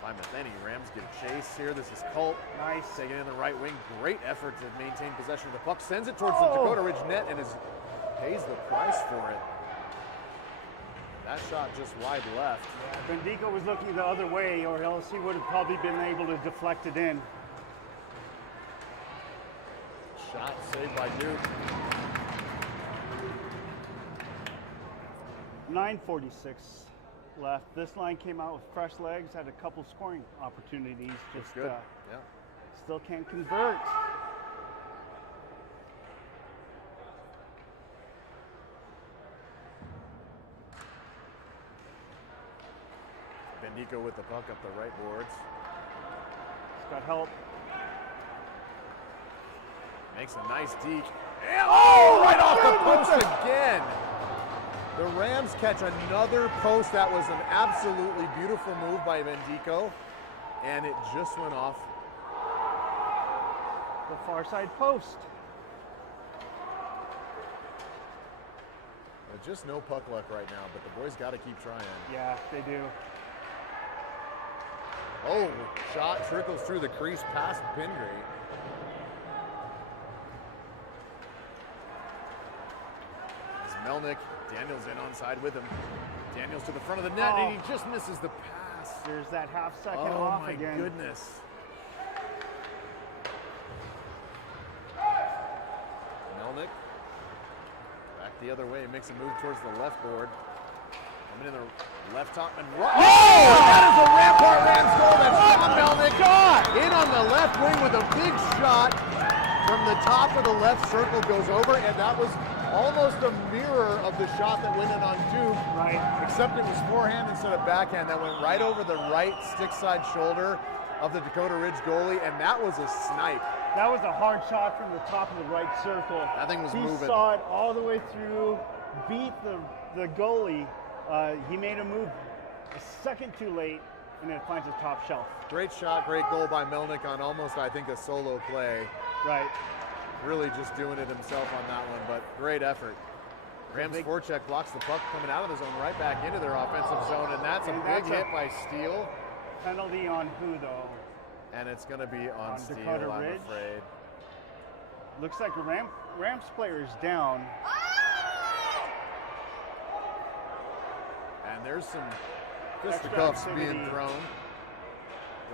by Matheny. Rams get a chase here. This is Colt. Nice. Taking in the right wing. Great effort to maintain possession of the puck. Sends it towards the Dakota Ridge net and pays the price for it. That shot just wide left. Yeah, Bendico was looking the other way, or else he would have probably been able to deflect it in. Shot saved by Duke. 9:46 left. This line came out with fresh legs, had a couple scoring opportunities. Just Good. Yeah. still can't convert. Bendico with the puck up the right boards. He's got help. Makes a nice deke. And right off the post again. The Rams catch another post. That was an absolutely beautiful move by Bendico, and it just went off The far side post. Just no puck luck right now, but the boys got to keep trying. Yeah, they do. Oh, shot trickles through the crease past Pingree. It's Melnick. Daniels in onside with him. Daniels to the front of the net, and he just misses the pass. There's that half second Oh off my again. goodness. Melnick back the other way, makes a move towards the left board. Coming in the left top and right. Oh! That is a Rampart Rams goal. That's Sean Melnick. In on the left wing with a big shot from the top of the left circle, goes over, and that was almost a mirror of the shot that went in on Duke. Right. Except it was forehand instead of backhand. That went right over the right stick side shoulder of the Dakota Ridge goalie, and that was a snipe. That was a hard shot from the top of the right circle. That thing was he moving. He saw it all the way through, beat the goalie. He made a move a second too late, and it finds the top shelf. Great shot, great goal by Melnick on almost, I think, a solo play. Right. Really just doing it himself on that one, but great effort. Rams forecheck blocks the puck coming out of the zone right back into their offensive zone, and that's a big hit by Steele. Penalty on who, though? And it's going to be on Steele, Dakota I'm Ridge. afraid. Looks like a Rams player is down. And there's some Extra fisticuffs activity. being thrown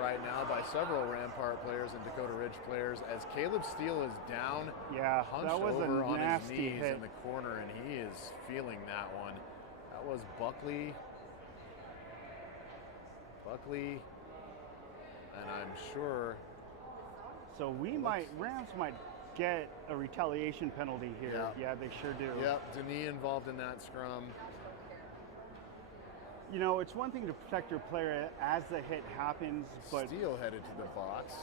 right now by several Rampart players and Dakota Ridge players as Caleb Steele is down, Yeah, hunched that was over a on his nasty knees hit. in the corner, and he is feeling that one. That was Buckley, and I'm sure. So Rams might get a retaliation penalty here. Yeah, they sure do. Yep, Denis involved in that scrum. You know, it's one thing to protect your player as the hit happens, but Steele headed to the box.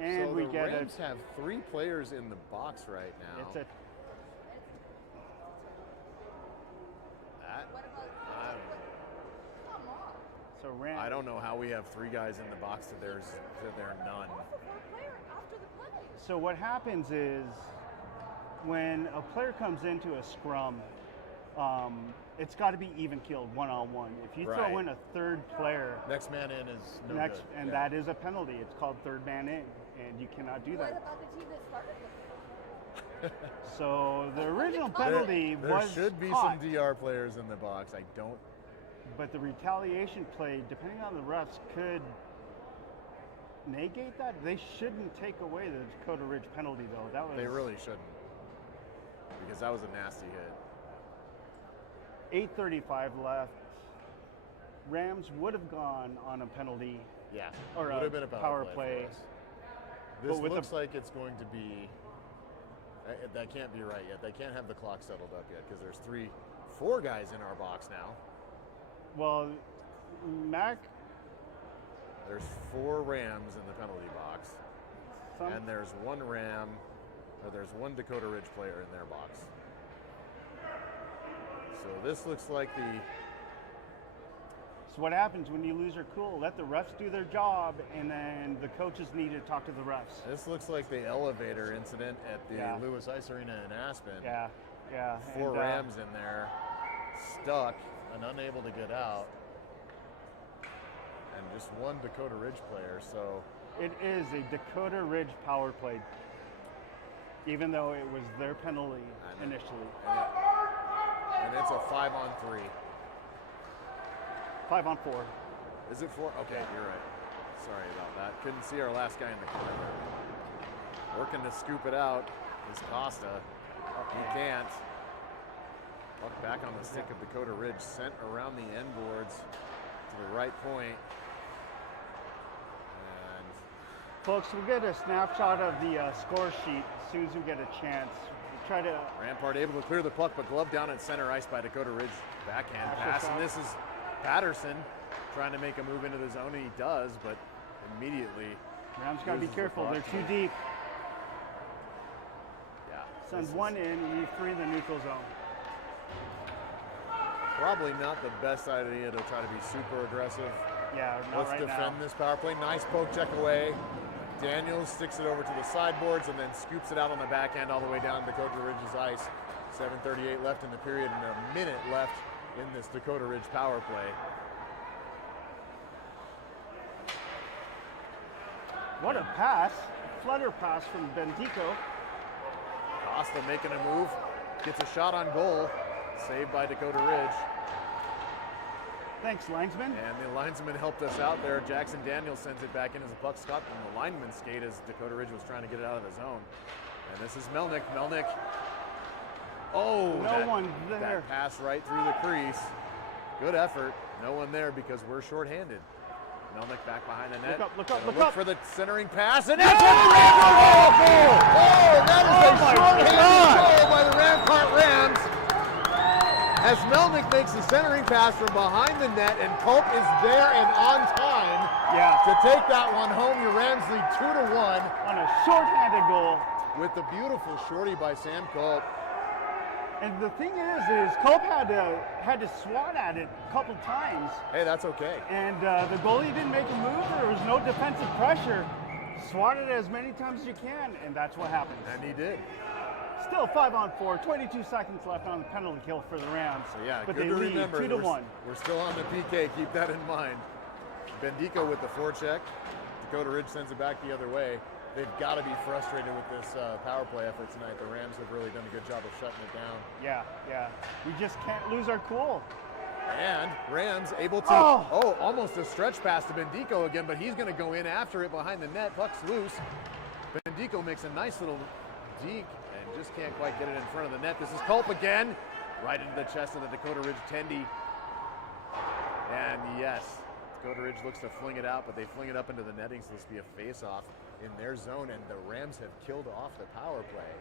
and so we the get Rams have 3 players in the box right now. it's a so Rams. I don't know how we have 3 guys in the box to there none. So what happens is when a player comes into a scrum, it's got to be even killed one-on-one. If you throw in a third player, Next man in is no next, good. and that is a penalty. It's called third man in, and you cannot do What that. about the team that started with it? So the original penalty there was should be caught, some DR players in the box. I don't. but the retaliation play, depending on the refs, could negate that. They shouldn't take away the Dakota Ridge penalty, though. That was They really shouldn't, because that was a nasty hit. 8:35 left. Rams would have gone on a penalty. Yeah, Or would a have been a power play. for us. This with looks the- like it's going to be. That can't be right yet. They can't have the clock settled up yet because there's 4 guys in our box now. Well, Mac, There's 4 Rams in the penalty box, and there's 1 Ram, or there's 1 Dakota Ridge player in their box. So this looks like the. so what happens when you lose your cool? Let the refs do their job, and then the coaches need to talk to the refs. This looks like the elevator incident at the Yeah. Lewis Ice Arena in Aspen. Yeah, yeah. 4 and, Rams in there, stuck and unable to get out, and just 1 Dakota Ridge player. So It is a Dakota Ridge power play, even though it was their penalty initially. and it's a 5-on-3. 5-on-4. Is it 4? Okay, you're right. Sorry about that. Couldn't see our last guy in the corner. Working to scoop it out is Costa. He can't. Puck back on the stick of Dakota Ridge, sent around the end boards to the right point. And Folks, we'll get a snapshot of the score sheet as soon as we get a chance. We'll try to. Rampart able to clear the puck, but gloved down at center ice by Dakota Ridge. Backhand After pass, and shot. this is Patterson trying to make a move into the zone, and he does, but immediately Rams got to be loses the careful. puck. They're too deep. Yeah, Send this is 1 in, and leave 3 in the neutral zone. probably not the best idea to try to be super aggressive. Yeah, not Let's right defend now. this power play. Nice poke check away. Daniels sticks it over to the sideboards and then scoops it out on the backhand all the way down Dakota Ridge's ice. 7:38 left in the period and a minute left in this Dakota Ridge power play. What a pass. Flutter pass from Bendico. Costa making a move, gets a shot on goal, saved by Dakota Ridge. Thanks, linesman. And the linesman helped us out there. Jackson Daniels sends it back in as a puck Scott from the lineman skate as Dakota Ridge was trying to get it out of the zone. And this is Melnick. Melnick. Oh, No one there. That pass right through the crease. Good effort. No one there because we're shorthanded. Melnick back behind the net. Look up, Gonna look up. for the centering pass, and that's on the Rampart goal! Oh, that is a my shorthanded God. goal by the Rampart Rams. As Melnick makes the centering pass from behind the net, and Culp is there and on time Yeah. to take that one home. Your Rams lead 2-1 On a shorthanded goal. with the beautiful shorty by Sam Culp. And the thing is Cope had to swat at it a couple times, Hey, that's okay. and the goalie didn't make a move. There was no defensive pressure. Swat it as many times as you can, and that's what happens. And he did. Still 5-on-4, 22 seconds left on the penalty kill for the Rams. So yeah, but good they to lead remember. 2-1. We're still on the PK. Keep that in mind. Bendico with the forecheck. Dakota Ridge sends it back the other way. They've got to be frustrated with this power play effort tonight. The Rams have really done a good job of shutting it down. Yeah. We just can't lose our cool. And Rams able to, Oh. almost a stretch pass to Bendico again, but he's going to go in after it behind the net. Puck's loose. Bendico makes a nice little deke and just can't quite get it in front of the net. This is Culp again, right into the chest of the Dakota Ridge Tendy. And yes, Dakota Ridge looks to fling it out, but they fling it up into the netting, so this will be a face-off in their zone, and the Rams have killed off the power play.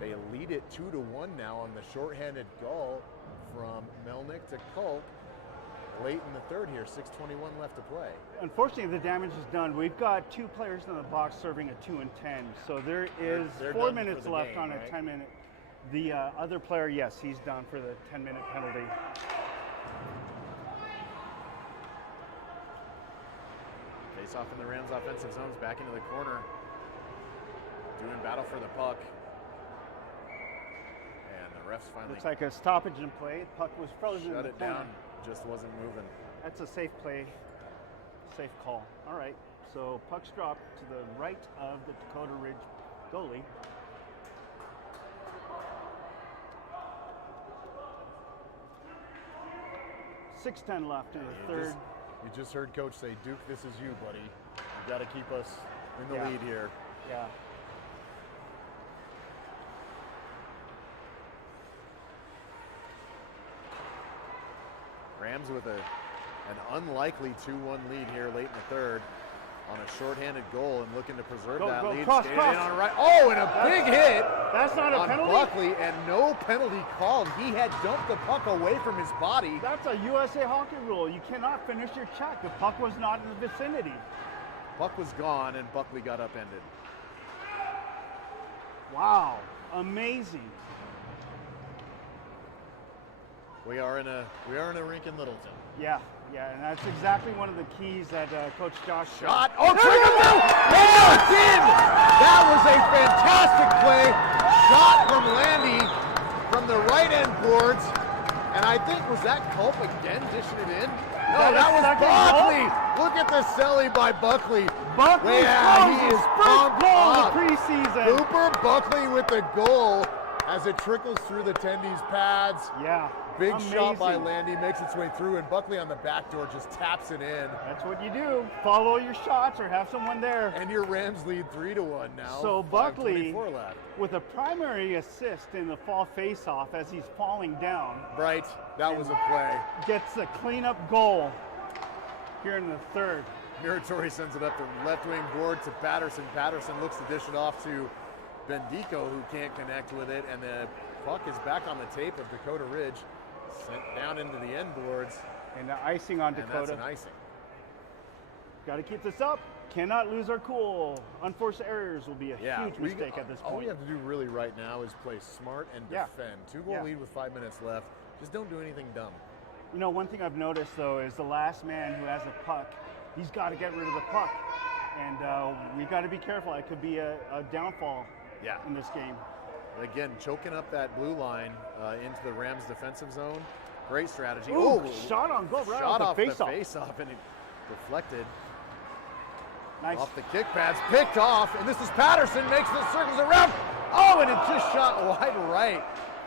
They lead it 2-1 now on the shorthanded goal from Melnick to Culp late in the third here. 6:21 left to play. Unfortunately, the damage is done. We've got 2 players in the box serving a 2 and 10, so there is They're 4 done minutes for the left game, on a right? 10-minute. The other player, yes, he's done for the 10-minute penalty. Face off in the Rams offensive zones, back into the corner. Doing battle for the puck. And the refs finally Looks like a stoppage in play. Puck was frozen in shut the it corner. down. Just wasn't moving. That's a safe play, safe call. All right, so puck's dropped to the right of the Dakota Ridge goalie. .6:10 left in the third. You just heard Coach say, Duke, this is you, buddy. You got to keep us in the Yeah. lead here. Yeah. Rams with an unlikely 2-1 lead here late in the third on a shorthanded goal and looking to preserve that lead. Cross. In on right. Oh, and a big hit That's not a on penalty? Buckley, and no penalty called. He had dumped the puck away from his body. That's a USA hockey rule. You cannot finish your check. The puck was not in the vicinity. Puck was gone, and Buckley got upended. Wow, amazing. We are in a rink in Littleton. Yeah, and that's exactly one of the keys that Coach Josh Shot. Oh, trigger through. Oh, it's in. That was a fantastic play. Shot from Landy from the right end boards. And I think, was that Culp again dishing it in? No, that was Buckley. Look at the celly by Buckley. Buckley he is pumped goal of up. the preseason. Cooper Buckley with the goal as it trickles through the tendies pads. Yeah. Big amazing. shot by Landy, makes its way through, and Buckley on the back door just taps it in. That's what you do. Follow your shots or have someone there. And your Rams lead 3-1 now. So Buckley, 5:24 left. with a primary assist in the fall face-off as he's falling down, Right, that was a play. gets a cleanup goal here in the third. Muratori sends it up the left wing board to Patterson. Patterson looks to dish it off to Bendico, who can't connect with it, and the puck is back on the tape of Dakota Ridge, sent down into the end boards. And the icing on And Dakota. that's an icing. Got to keep this up. Cannot lose our cool. Unforced errors will be a huge mistake at this All we point. have to do really right now is play smart and Yeah. defend. 2-goal Yeah. lead with 5 minutes left. Just don't do anything dumb. You know, one thing I've noticed, though, is the last man who has a puck, he's got to get rid of the puck. And we've got to be careful. It could be a downfall in this game. Again, choking up that blue line into the Rams defensive zone. Great strategy. Ooh, shot on goal, right shot off the the face-off. face-off, and it deflected Nice. off the kick pads, picked off, and this is Patterson, makes the circles around. Oh, and it just shot wide right,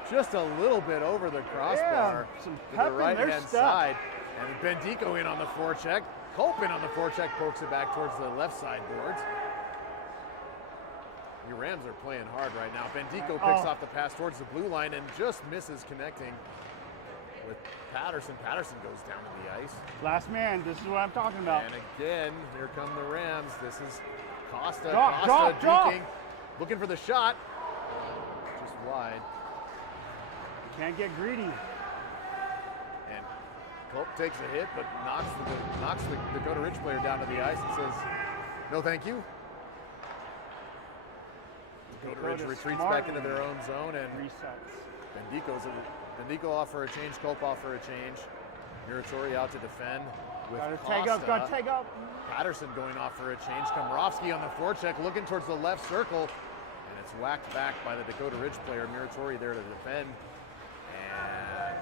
just a little bit over the crossbar some to pep the in right-hand their step. side. And Bendico in on the forecheck. Culp in on the forecheck, pokes it back towards the left side boards. Your Rams are playing hard right now. Bendico picks off the pass towards the blue line and just misses connecting with Patterson. Patterson goes down to the ice. Last man, this is what I'm talking about. And again, here come the Rams. This is Costa. Drop, Costa drop. duking, looking for the shot. Just wide. Can't get greedy. And Culp takes a hit, but knocks the Dakota Ridge player down to the ice and says, "No, thank you." Dakota Ridge retreats back into their own zone, and resets. Bendico off for a change, Culp off for a change. Muratori out to defend with Gotta Costa. tag up, gotta tag up. Patterson going off for a change. Komrovsky on the forecheck, looking towards the left circle, and it's whacked back by the Dakota Ridge player. Muratori there to defend and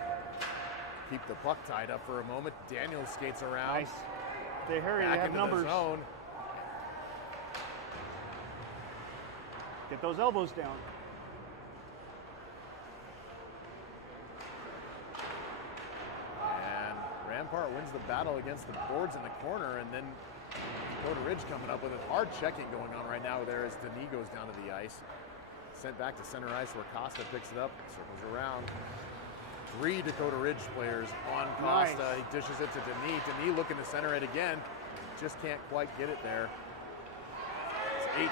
keep the puck tied up for a moment. Daniels skates around. Nice. They hurry, Back they have into numbers. the zone. Get those elbows down. And Rampart wins the battle against the boards in the corner, and then Dakota Ridge coming up with it. Hard checking going on right now there as Denis goes down to the ice. Sent back to center ice where Costa picks it up, circles around. 3 Dakota Ridge players on Costa. Nice. He dishes it to Denis. Denis looking to center it again. Just can't quite get it there.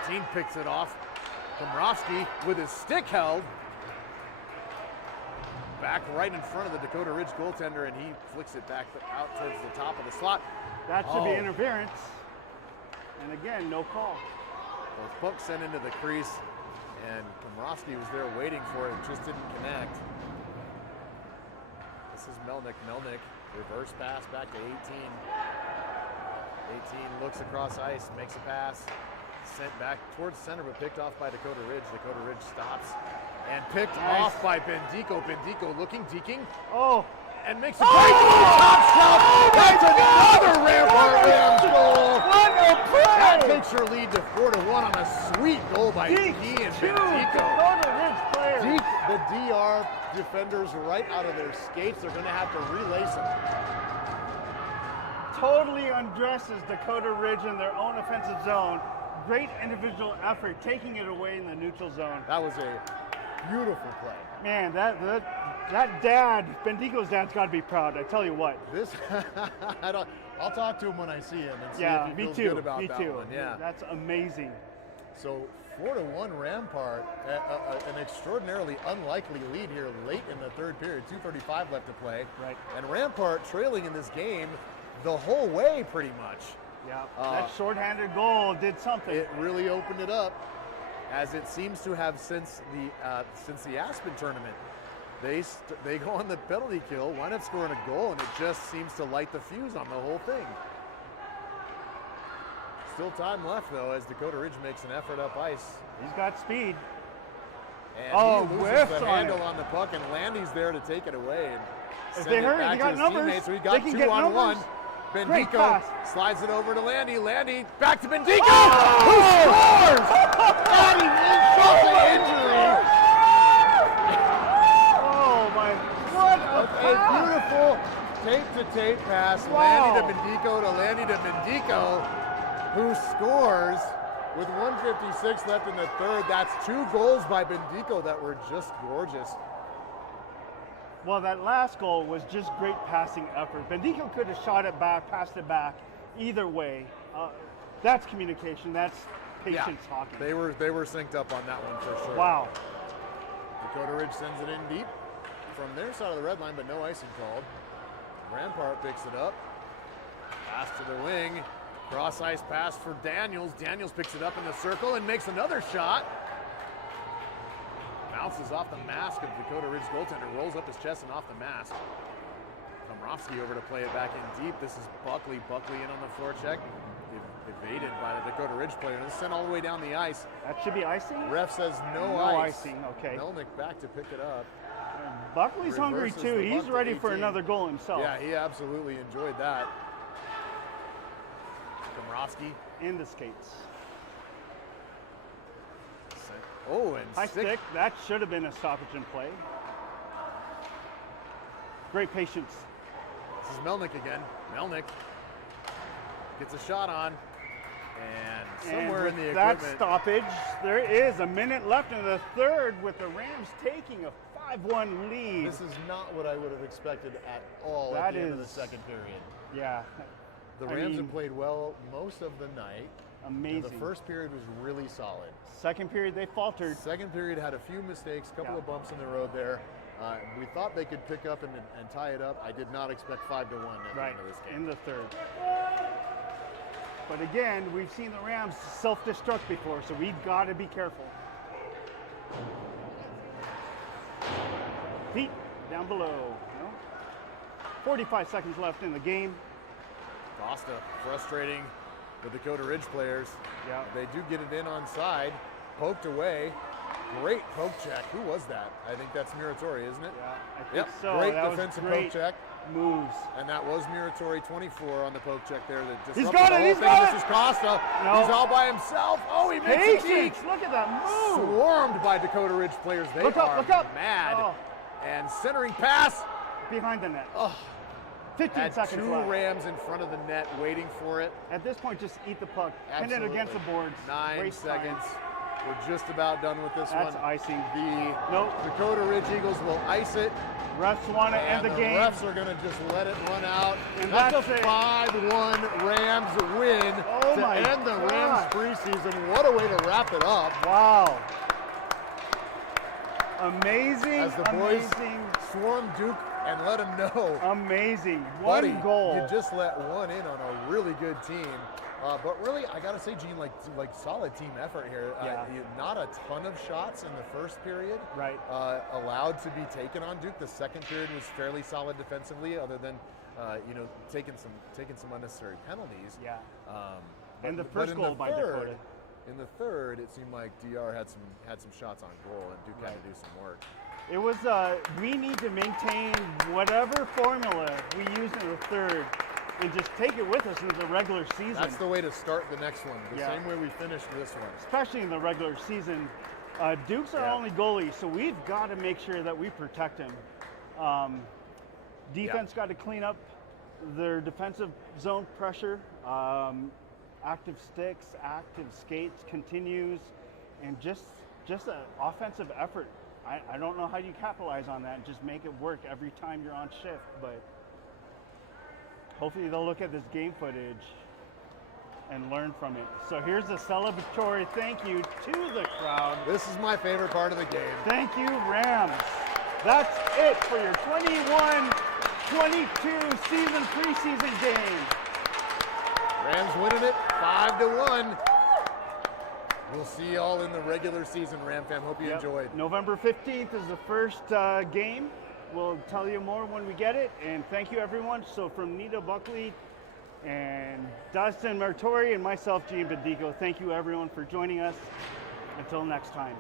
18 picks it off. Komrovsky with his stick held. Back right in front of the Dakota Ridge goaltender, and he flicks it back out towards the top of the slot. That should be interference. And again, no call. Both pucks sent into the crease, and Komrovsky was there waiting for it, just didn't connect. This is Melnick. Melnick, reverse pass back to 18. 18 looks across ice, makes a pass, sent back towards center, but picked off by Dakota Ridge. Dakota Ridge stops and picked off by Bendico. Bendico looking, deking, and makes a great top shot. That's another Rampart Rams goal. What a play! That takes your lead to 4-1 on a sweet goal by Deke and Bendico. Dakota Ridge players. Deke, the DR defenders right out of their skates. They're going to have to relace them. Totally undresses Dakota Ridge in their own offensive zone. Great individual effort, taking it away in the neutral zone. That was a beautiful play. Man, that That dad, Bendigo's dad's got to be proud. I tell you what. This, I'll talk to him when I see him and see Yeah, if he me feels too. good about Me that too. one. Yeah. That's amazing. So 4-1 Rampart, an extraordinarily unlikely lead here late in the third period. 2:35 left to play. Right. And Rampart trailing in this game the whole way pretty much. Yeah. That shorthanded goal did something. It really opened it up, as it seems to have since the Aspen tournament. They go on the penalty kill, wind up scoring a goal, and it just seems to light the fuse on the whole thing. Still time left, though, as Dakota Ridge makes an effort up ice. He's got speed. And he loses whiffs the on handle it. on the puck, and Landy's there to take it away. And If send they it hurry, back they to got his numbers. teammates. So he They got can 2 get on 1. numbers. Great Bendico pass. slides it over to Landy. Landy back to Bendico, Oh! who scores! Adding insult to injury. Oh my! What a A pass! beautiful tape-to-tape pass. Wow. Landy to Bendico, who scores with 1:56 left in the third. That's 2 goals by Bendico that were just gorgeous. Well, that last goal was just great passing effort. Bendico could have shot it back, passed it back, either way. That's communication. That's patience hockey. They were synced up on that one for sure. Wow. Dakota Ridge sends it in deep from their side of the red line, but no icing called. Rampart picks it up. Pass to the wing. Cross ice pass for Daniels. Daniels picks it up in the circle and makes another shot. Bounces off the mask of Dakota Ridge goaltender, rolls up his chest and off the mask. Komrovsky over to play it back in deep. This is Buckley. Buckley in on the forecheck. Evaded by the Dakota Ridge player. This is sent all the way down the ice. That should be icing? Ref says no ice. icing, okay. Melnick back to pick it up. Buckley's hungry Reverses too. the He's bunt to ready for 18. another goal himself. Yeah, he absolutely enjoyed that. Komrovsky. In the skates. Oh, and High stick. That should have been a stoppage in play. Great patience. This is Melnick again. Melnick gets a shot on. And somewhere and in the that equipment. stoppage, there is a minute left in the third with the Rams taking a 5-1 lead. This is not what I would have expected at all That at the end of the is- second period. Yeah. The I Rams mean, have played well most of the night. amazing. The first period was really solid. Second period, they faltered. Second period had a few mistakes, a couple Yeah. of bumps in the road there. We thought they could pick up and tie it up. I did not expect 5-1 at the Right, end of this game. in the third. But again, we've seen the Rams self-destruct before, so we've got to be careful. Feet down below. No? 45 seconds left in the game. Costa frustrating the Dakota Ridge players. Yeah. They do get it in on side, poked away. Great poke check. Who was that? I think that's Muratori, isn't it? Yeah, I think Yep. so. Great That was defensive great poke check. moves. And that was Muratori 24 on the poke check there. That He's disrupted got the it, whole he's thing. got This it. is Costa. No. He's all by himself. Oh, he makes a peek. Patience! Look at that move! Swarmed by Dakota Ridge players. They Look up, are look up. mad. Oh. And centering pass. Behind the net. Oh, 15 had seconds 2 left. Rams in front of the net waiting for it. At this point, just eat the puck. Pin it against the Absolutely. boards. 9 Waste time. seconds. We're just about done with this That's one. icing. The Nope. Dakota Ridge Eagles will ice it. Refs want to end And the the game. refs are going to just let it run out. And that's that's a it. 5-1 Rams win Oh to my end the Rams God. preseason. What a way to wrap it up. Wow. Amazing. As the boys amazing. swarm Duke and let him know. Amazing. One Buddy, goal. you just let one in on a really good team. But really, I got to say, Gene, like solid team effort here. Yeah. Not a ton of shots in the first period. Right. Allowed to be taken on Duke. The second period was fairly solid defensively, other than taking some unnecessary penalties. Yeah. But- And the but first in goal by Dakota. In the third, it seemed like DR had some shots on goal, and Duke had to do some work. It was, we need to maintain whatever formula we used in the third and just take it with us into the regular season. That's the way to start the next one. The Yeah. same way we finished this one. Especially in the regular season. Duke's our Yeah. only goalie, so we've got to make sure that we protect him. Defense got to clean up their defensive zone pressure. Active sticks, active skates continues, and just an offensive effort. I don't know how you capitalize on that and just make it work every time you're on shift, but hopefully they'll look at this game footage and learn from it. So here's a celebratory thank you to the crowd. This is my favorite part of the game. Thank you, Rams. That's it for your 21-22 season preseason game. Rams winning it 5-1. We'll see you all in the regular season, Ram fam. Hope you Yep. enjoyed. November 15th is the first game. We'll tell you more when we get it. And thank you, everyone. So from Nita Buckley and Dustin Martori and myself, Gene Bendico, thank you, everyone, for joining us. Until next time.